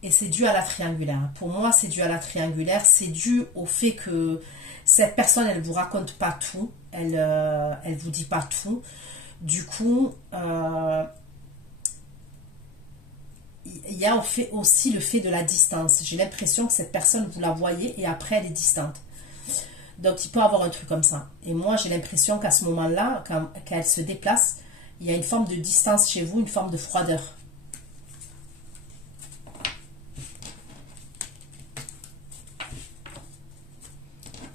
et c'est dû à la triangulaire. Pour moi, c'est dû à la triangulaire. C'est dû au fait que cette personne, elle ne vous raconte pas tout. Elle ne vous dit pas tout. Du coup, il y a aussi le fait de la distance. J'ai l'impression que cette personne, vous la voyez et après, elle est distante. Donc, il peut y avoir un truc comme ça. Et moi, j'ai l'impression qu'à ce moment-là, quand elle se déplace, il y a une forme de distance chez vous, une forme de froideur.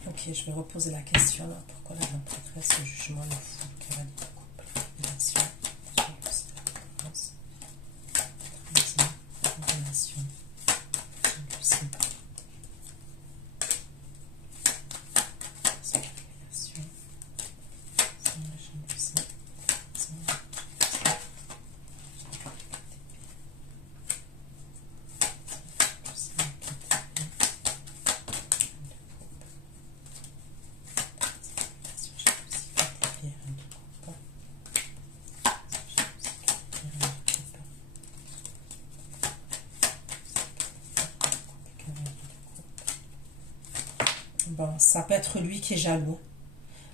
Ok, je vais reposer la question là. Pourquoi la prêtresse, ce jugement de fou qu'elle a dit relation, bon, ça peut être lui qui est jaloux.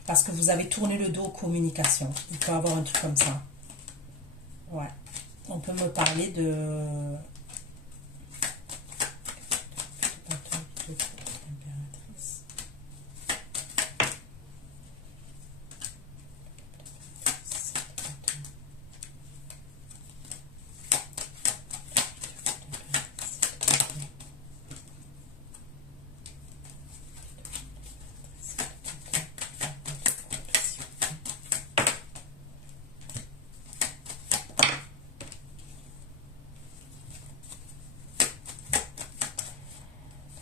Parce que vous avez tourné le dos aux communications. Il peut y avoir un truc comme ça. Ouais. On peut me parler de...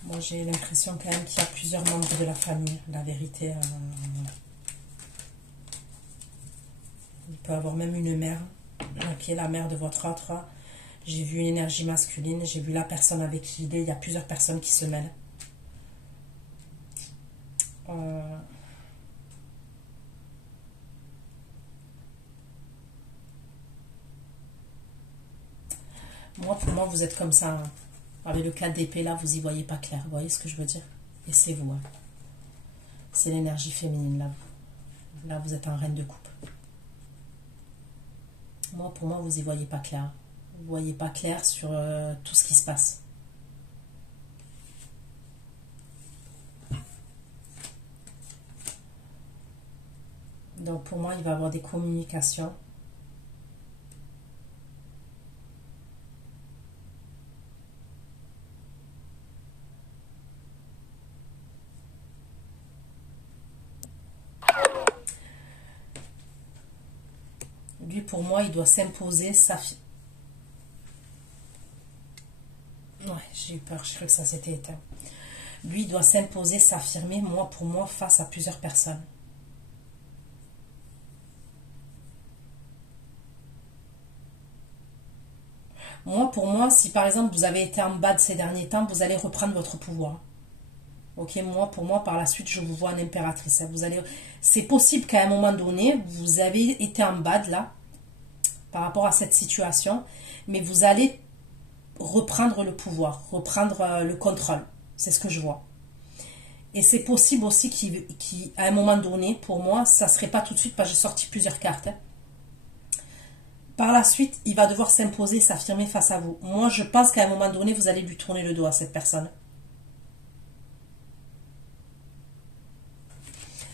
Moi, j'ai l'impression quand même qu'il y a plusieurs membres de la famille. La vérité, il peut y avoir même une mère, qui est la mère de votre autre. J'ai vu une énergie masculine, j'ai vu la personne avec qui il est. Il y a plusieurs personnes qui se mêlent. Moi, pour moi, vous êtes comme ça. Hein. Avec le 4 d'épée, là, vous y voyez pas clair. Vous voyez ce que je veux dire? Et c'est vous. Hein. C'est l'énergie féminine, là. Là, vous êtes en reine de coupe. Moi, pour moi, vous y voyez pas clair. Vous voyez pas clair sur tout ce qui se passe. Donc, pour moi, il va y avoir des communications. Lui, pour moi, il doit s'imposer sa fille. Ouais, j'ai eu peur, je crois que ça s'était éteint. Lui, il doit s'imposer, s'affirmer, moi, pour moi, face à plusieurs personnes. Moi, pour moi, si par exemple, vous avez été en bas de ces derniers temps, vous allez reprendre votre pouvoir. Ok, moi, pour moi, par la suite, je vous vois en impératrice. Vous allez... C'est possible qu'à un moment donné, vous avez été en bas de là, par rapport à cette situation, mais vous allez reprendre le pouvoir, reprendre le contrôle. C'est ce que je vois. Et c'est possible aussi qu'à un moment donné, pour moi, ça ne serait pas tout de suite, parce que j'ai sorti plusieurs cartes. Hein. Par la suite, il va devoir s'imposer, s'affirmer face à vous. Moi, je pense qu'à un moment donné, vous allez lui tourner le dos à cette personne.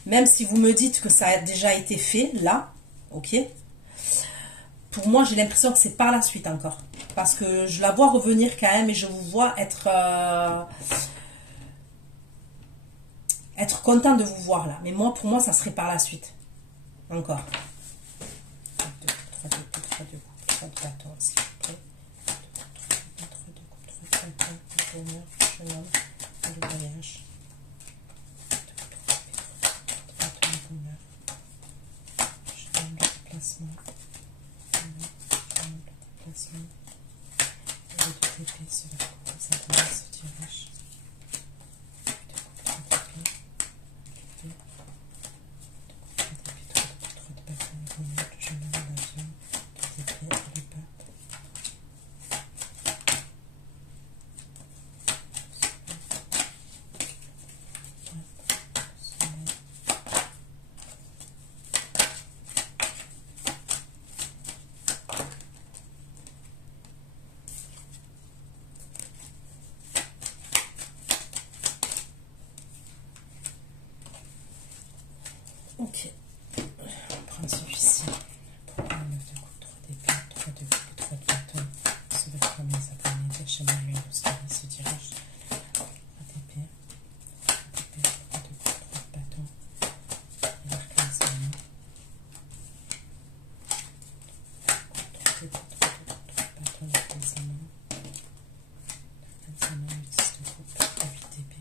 Même si vous me dites que ça a déjà été fait, là, ok. Pour moi, j'ai l'impression que c'est par la suite encore. Parce que je la vois revenir quand même et je vous vois être... être content de vous voir là. Mais moi, pour moi, ça serait par la suite. Encore. 3 de coupe, 3 de bâton, s'il vous plaît. 3 de coupe, 3 de bâton, le bonheur, jeune homme, le voyage. 3 de bâton, le bonheur. Jeune homme, le déplacement. Jeune homme, le déplacement. Et le 2 d'épée sur la coupe, ça donne ce tirage. Ok, on va prendre celui-ci. Pourquoi 9 de coupe, 3 d'épée, 3 de coupe, 3 de bâton. Ce va être mes abonnés de chez Manuel Oscar et ce tirage. 3 d'épée, 3 de coupe, 3 de bâton. Et l'arcane seulement. 3 d'épée, 3 de coupe, 3 de bâton, l'arcane seulement. L'arcane seulement, le 10 de coupe, 8 d'épée.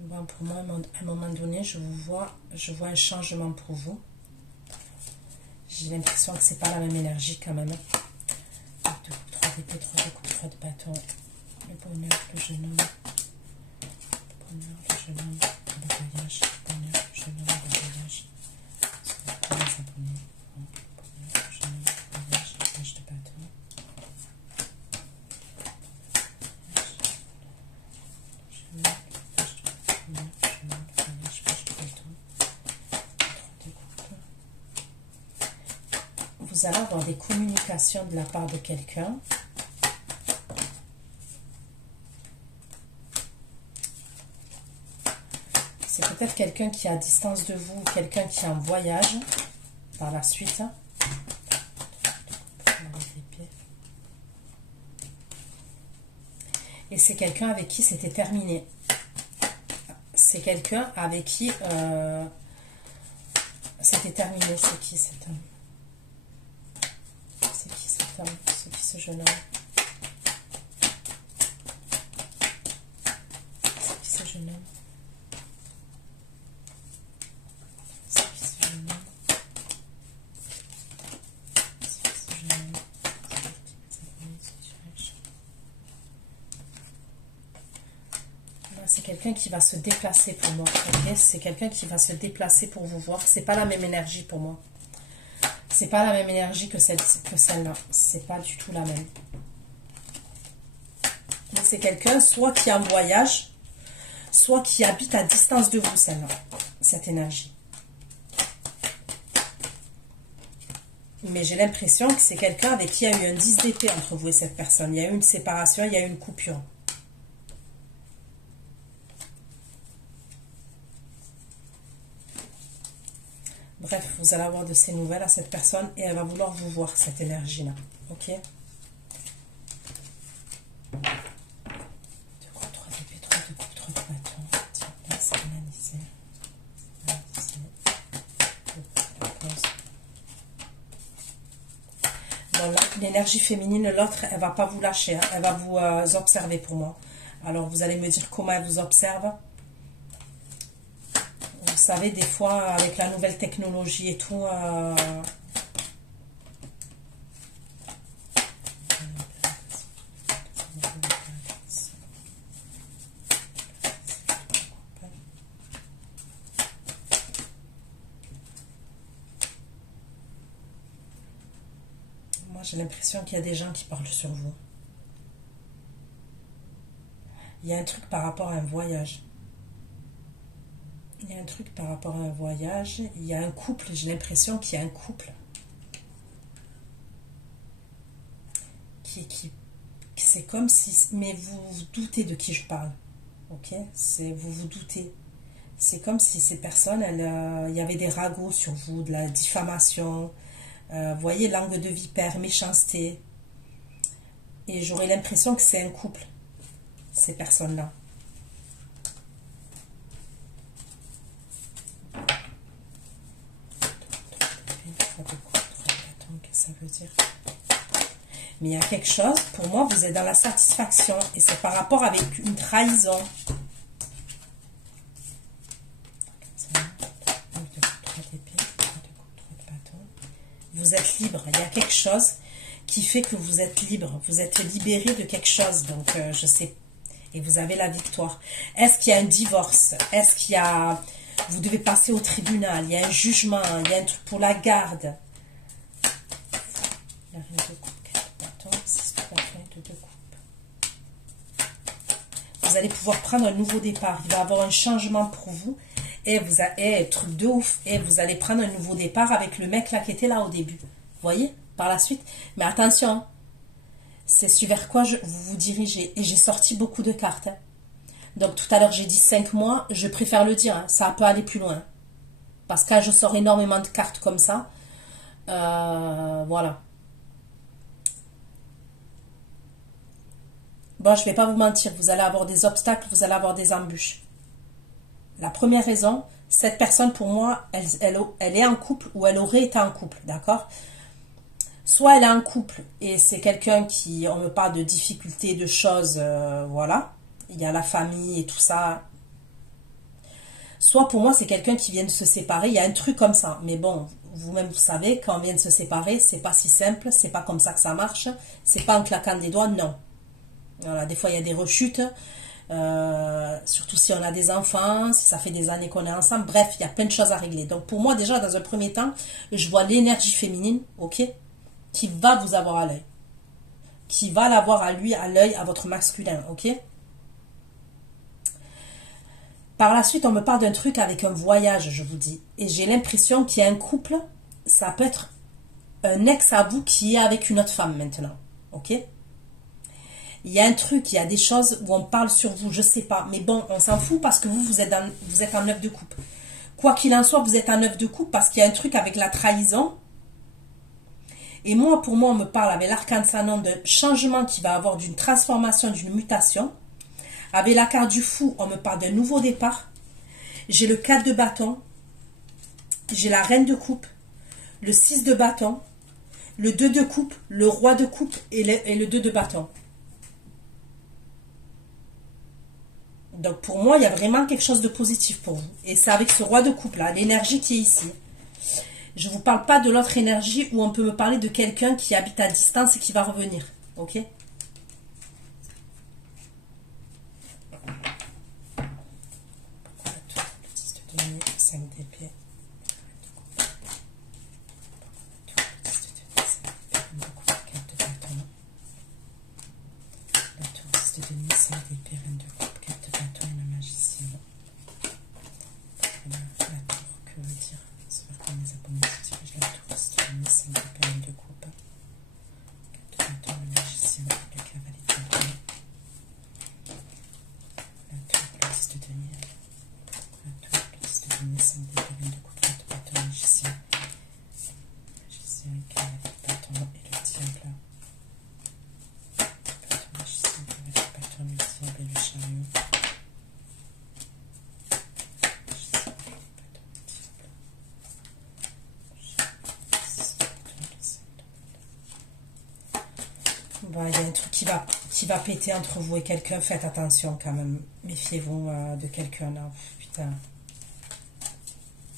Bon, pour moi, à un moment donné, je vois un changement pour vous. J'ai l'impression que c'est pas la même énergie quand même. 2 coups, 3 d'épée, 3 de coups, 3 de bâton. Le bonheur, le jeune homme. Le bonheur, le jeune homme, le voyage. Le bonheur, le jeune homme, le voyage. Les abonnés. Le bonheur, le jeune homme, le voyage. Le page de bâton. Vous allez avoir des communications de la part de quelqu'un. C'est peut-être quelqu'un qui est à distance de vous, quelqu'un qui est en voyage par la suite. Et c'est quelqu'un avec qui c'était terminé. C'est quelqu'un avec qui c'était terminé. C'est qui cet homme? C'est qui cet homme? C'est qui ce jeune homme? C'est qui ce jeune homme? C'est qui ce jeune homme? C'est qui ce jeune homme? C'est quelqu'un qui va se déplacer pour moi. Okay, c'est quelqu'un qui va se déplacer pour vous voir. C'est pas la même énergie pour moi. C'est pas la même énergie que celle-là. C'est pas du tout la même. Mais c'est quelqu'un soit qui est en voyage, soit qui habite à distance de vous, celle-là. Cette énergie. Mais j'ai l'impression que c'est quelqu'un avec qui il y a eu un 10 d'épée entre vous et cette personne. Il y a eu une séparation, il y a eu une coupure. Bref, vous allez avoir de ces nouvelles à cette personne et elle va vouloir vous voir, cette énergie-là. Ok? 2 coups, 3 d'épée, 3 de coupe, 3 de bâton. Tiens, là, c'est analysé. Bon, là, l'énergie féminine, l'autre, elle va pas vous lâcher. Hein. Elle va vous observer pour moi. Alors, vous allez me dire comment elle vous observe. Vous savez, des fois, avec la nouvelle technologie et tout, moi, j'ai l'impression qu'il y a des gens qui parlent sur vous. Il y a un truc par rapport à un voyage. Il y a un truc par rapport à un voyage. Il y a un couple. J'ai l'impression qu'il y a un couple. c'est comme si, mais vous vous doutez de qui je parle, ok, vous vous doutez, c'est comme si ces personnes, il y avait des ragots sur vous, de la diffamation, vous voyez, langue de vipère, méchanceté, et j'aurais l'impression que c'est un couple, ces personnes-là. Qu'est-ce que ça veut dire? Mais il y a quelque chose, pour moi, vous êtes dans la satisfaction. Et c'est par rapport avec une trahison. Vous êtes libre. Il y a quelque chose qui fait que vous êtes libre. Vous êtes libéré de quelque chose. Donc, je sais. Et vous avez la victoire. Est-ce qu'il y a un divorce? Est-ce qu'il y a... Vous devez passer au tribunal. Il y a un jugement. Il y a un truc pour la garde. Il y a rien de coupe. Vous allez pouvoir prendre un nouveau départ. Il va y avoir un changement pour vous. Et vous avez truc de ouf. Et vous allez prendre un nouveau départ avec le mec là qui était là au début. Vous voyez? Par la suite. Mais attention. C'est vers quoi vous vous dirigez. Et j'ai sorti beaucoup de cartes. Hein. Donc tout à l'heure j'ai dit 5 mois. Je préfère le dire. Hein. Ça peut aller plus loin. Parce que quand je sors énormément de cartes comme ça. Voilà. Bon, je ne vais pas vous mentir, vous allez avoir des obstacles, vous allez avoir des embûches. La première raison, cette personne, pour moi, elle est en couple ou elle aurait été en couple, d'accord? Soit elle est en couple et c'est quelqu'un qui, on me parle de difficultés, de choses, voilà. Il y a la famille et tout ça. Soit pour moi, c'est quelqu'un qui vient de se séparer, il y a un truc comme ça. Mais bon, vous-même, vous savez, quand on vient de se séparer, c'est pas si simple, c'est pas comme ça que ça marche, c'est pas en claquant des doigts, non. Voilà, des fois il y a des rechutes, surtout si on a des enfants, si ça fait des années qu'on est ensemble, bref, il y a plein de choses à régler. Donc pour moi déjà dans un premier temps, je vois l'énergie féminine, ok, qui va vous avoir à l'œil, qui va l'avoir à lui, à l'œil, à votre masculin, ok. Par la suite on me parle d'un truc avec un voyage, je vous dis, et j'ai l'impression qu'il y a un couple, ça peut être un ex à vous qui est avec une autre femme maintenant, ok. Il y a un truc, il y a des choses où on parle sur vous, je sais pas. Mais bon, on s'en fout parce que vous êtes en œuf de coupe. Quoi qu'il en soit, vous êtes en œuf de coupe parce qu'il y a un truc avec la trahison. Et moi, pour moi, on me parle avec l'arcane Sanon d'un changement qui va avoir, d'une transformation, d'une mutation. Avec la carte du fou, on me parle d'un nouveau départ. J'ai le 4 de bâton. J'ai la reine de coupe. Le 6 de bâton. Le 2 de coupe. Le roi de coupe et le 2 de bâton. Donc pour moi, il y a vraiment quelque chose de positif pour vous. Et c'est avec ce roi de coupe là, l'énergie qui est ici. Je ne vous parle pas de l'autre énergie où on peut me parler de quelqu'un qui habite à distance et qui va revenir. Ok? Il y a un truc qui va péter entre vous et quelqu'un. Faites attention quand même. Méfiez-vous de quelqu'un là. Putain.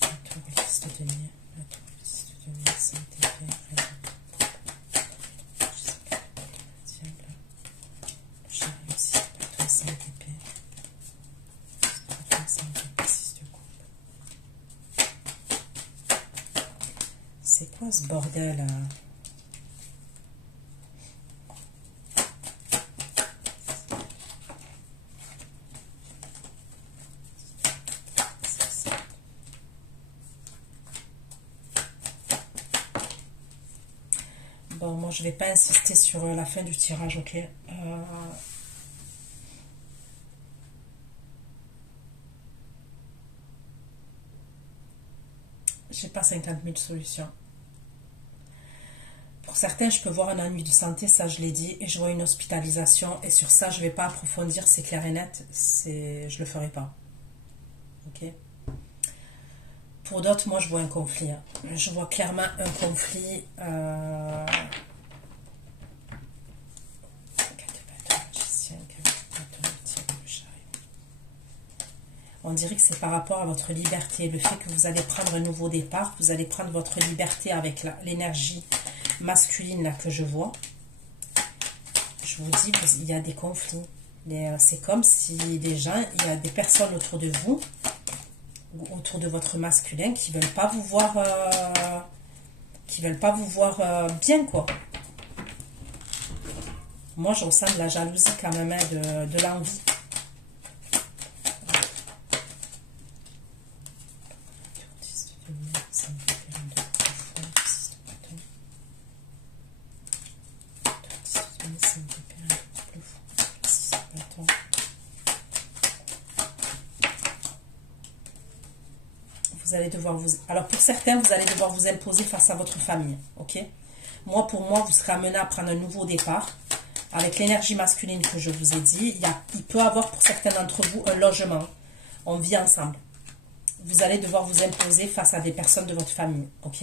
La tour, liste de nuit. La tour, liste de nuit. Ça a été fait. Le chariot, 6 de bâton, 5 d'épée. 6 de coupe. C'est quoi ce bordel là? Bon, moi, je vais pas insister sur la fin du tirage, ok. J'ai pas 50 000 solutions. Pour certains, je peux voir un ennui de santé, ça je l'ai dit, et je vois une hospitalisation, et sur ça, je vais pas approfondir, c'est clair et net, je le ferai pas. Ok. Pour d'autres, moi, je vois un conflit. Hein. Je vois clairement un conflit. On dirait que c'est par rapport à votre liberté, le fait que vous allez prendre un nouveau départ, vous allez prendre votre liberté avec l'énergie masculine là que je vois. Je vous dis, il y a des conflits. C'est comme si il y a des personnes autour de vous, autour de votre masculin, qui veulent pas vous voir, bien, quoi. Moi, je ressens de la jalousie quand même, hein, de l'envie. Vous allez devoir Alors, pour certains, vous allez devoir vous imposer face à votre famille, ok? Pour moi, vous serez amené à prendre un nouveau départ. Avec l'énergie masculine que je vous ai dit, il peut y avoir pour certains d'entre vous un logement. On vit ensemble. Vous allez devoir vous imposer face à des personnes de votre famille, ok?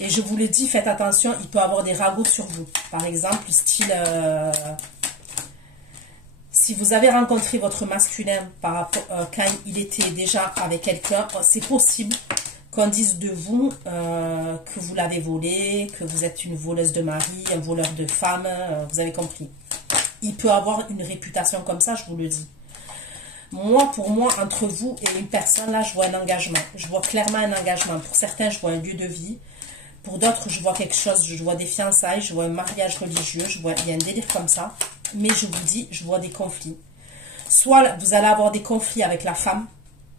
Et je vous le dis, faites attention, il peut y avoir des ragots sur vous. Par exemple, style... si vous avez rencontré votre masculin quand il était déjà avec quelqu'un, c'est possible qu'on dise de vous que vous l'avez volé, que vous êtes une voleuse de mari, un voleur de femme, vous avez compris. Il peut avoir une réputation comme ça, je vous le dis. Pour moi, entre vous et une personne, là, je vois un engagement. Je vois clairement un engagement. Pour certains, je vois un lieu de vie. Pour d'autres, je vois quelque chose, je vois des fiançailles, je vois un mariage religieux, il y a un délire comme ça. Mais je vous dis, je vois des conflits. Soit vous allez avoir des conflits avec la femme,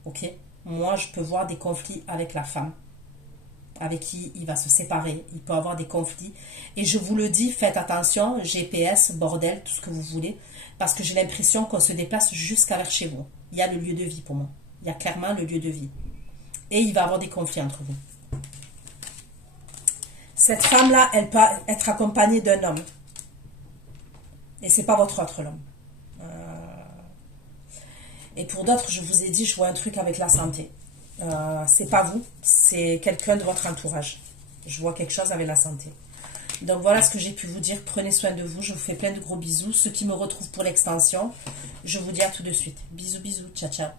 ok? Moi, je peux voir des conflits avec la femme, avec qui il va se séparer. Il peut avoir des conflits. Et je vous le dis, faites attention, GPS, bordel, tout ce que vous voulez, parce que j'ai l'impression qu'on se déplace jusqu'à vers chez vous. Il y a le lieu de vie pour moi. Il y a clairement le lieu de vie. Et il va y avoir des conflits entre vous. Cette femme-là, elle peut être accompagnée d'un homme. Et c'est pas votre autre homme. Et pour d'autres, je vous ai dit, je vois un truc avec la santé. C'est pas vous, c'est quelqu'un de votre entourage. Je vois quelque chose avec la santé. Donc voilà ce que j'ai pu vous dire. Prenez soin de vous. Je vous fais plein de gros bisous. Ceux qui me retrouvent pour l'extension, je vous dis à tout de suite. Bisous, bisous. Ciao, ciao.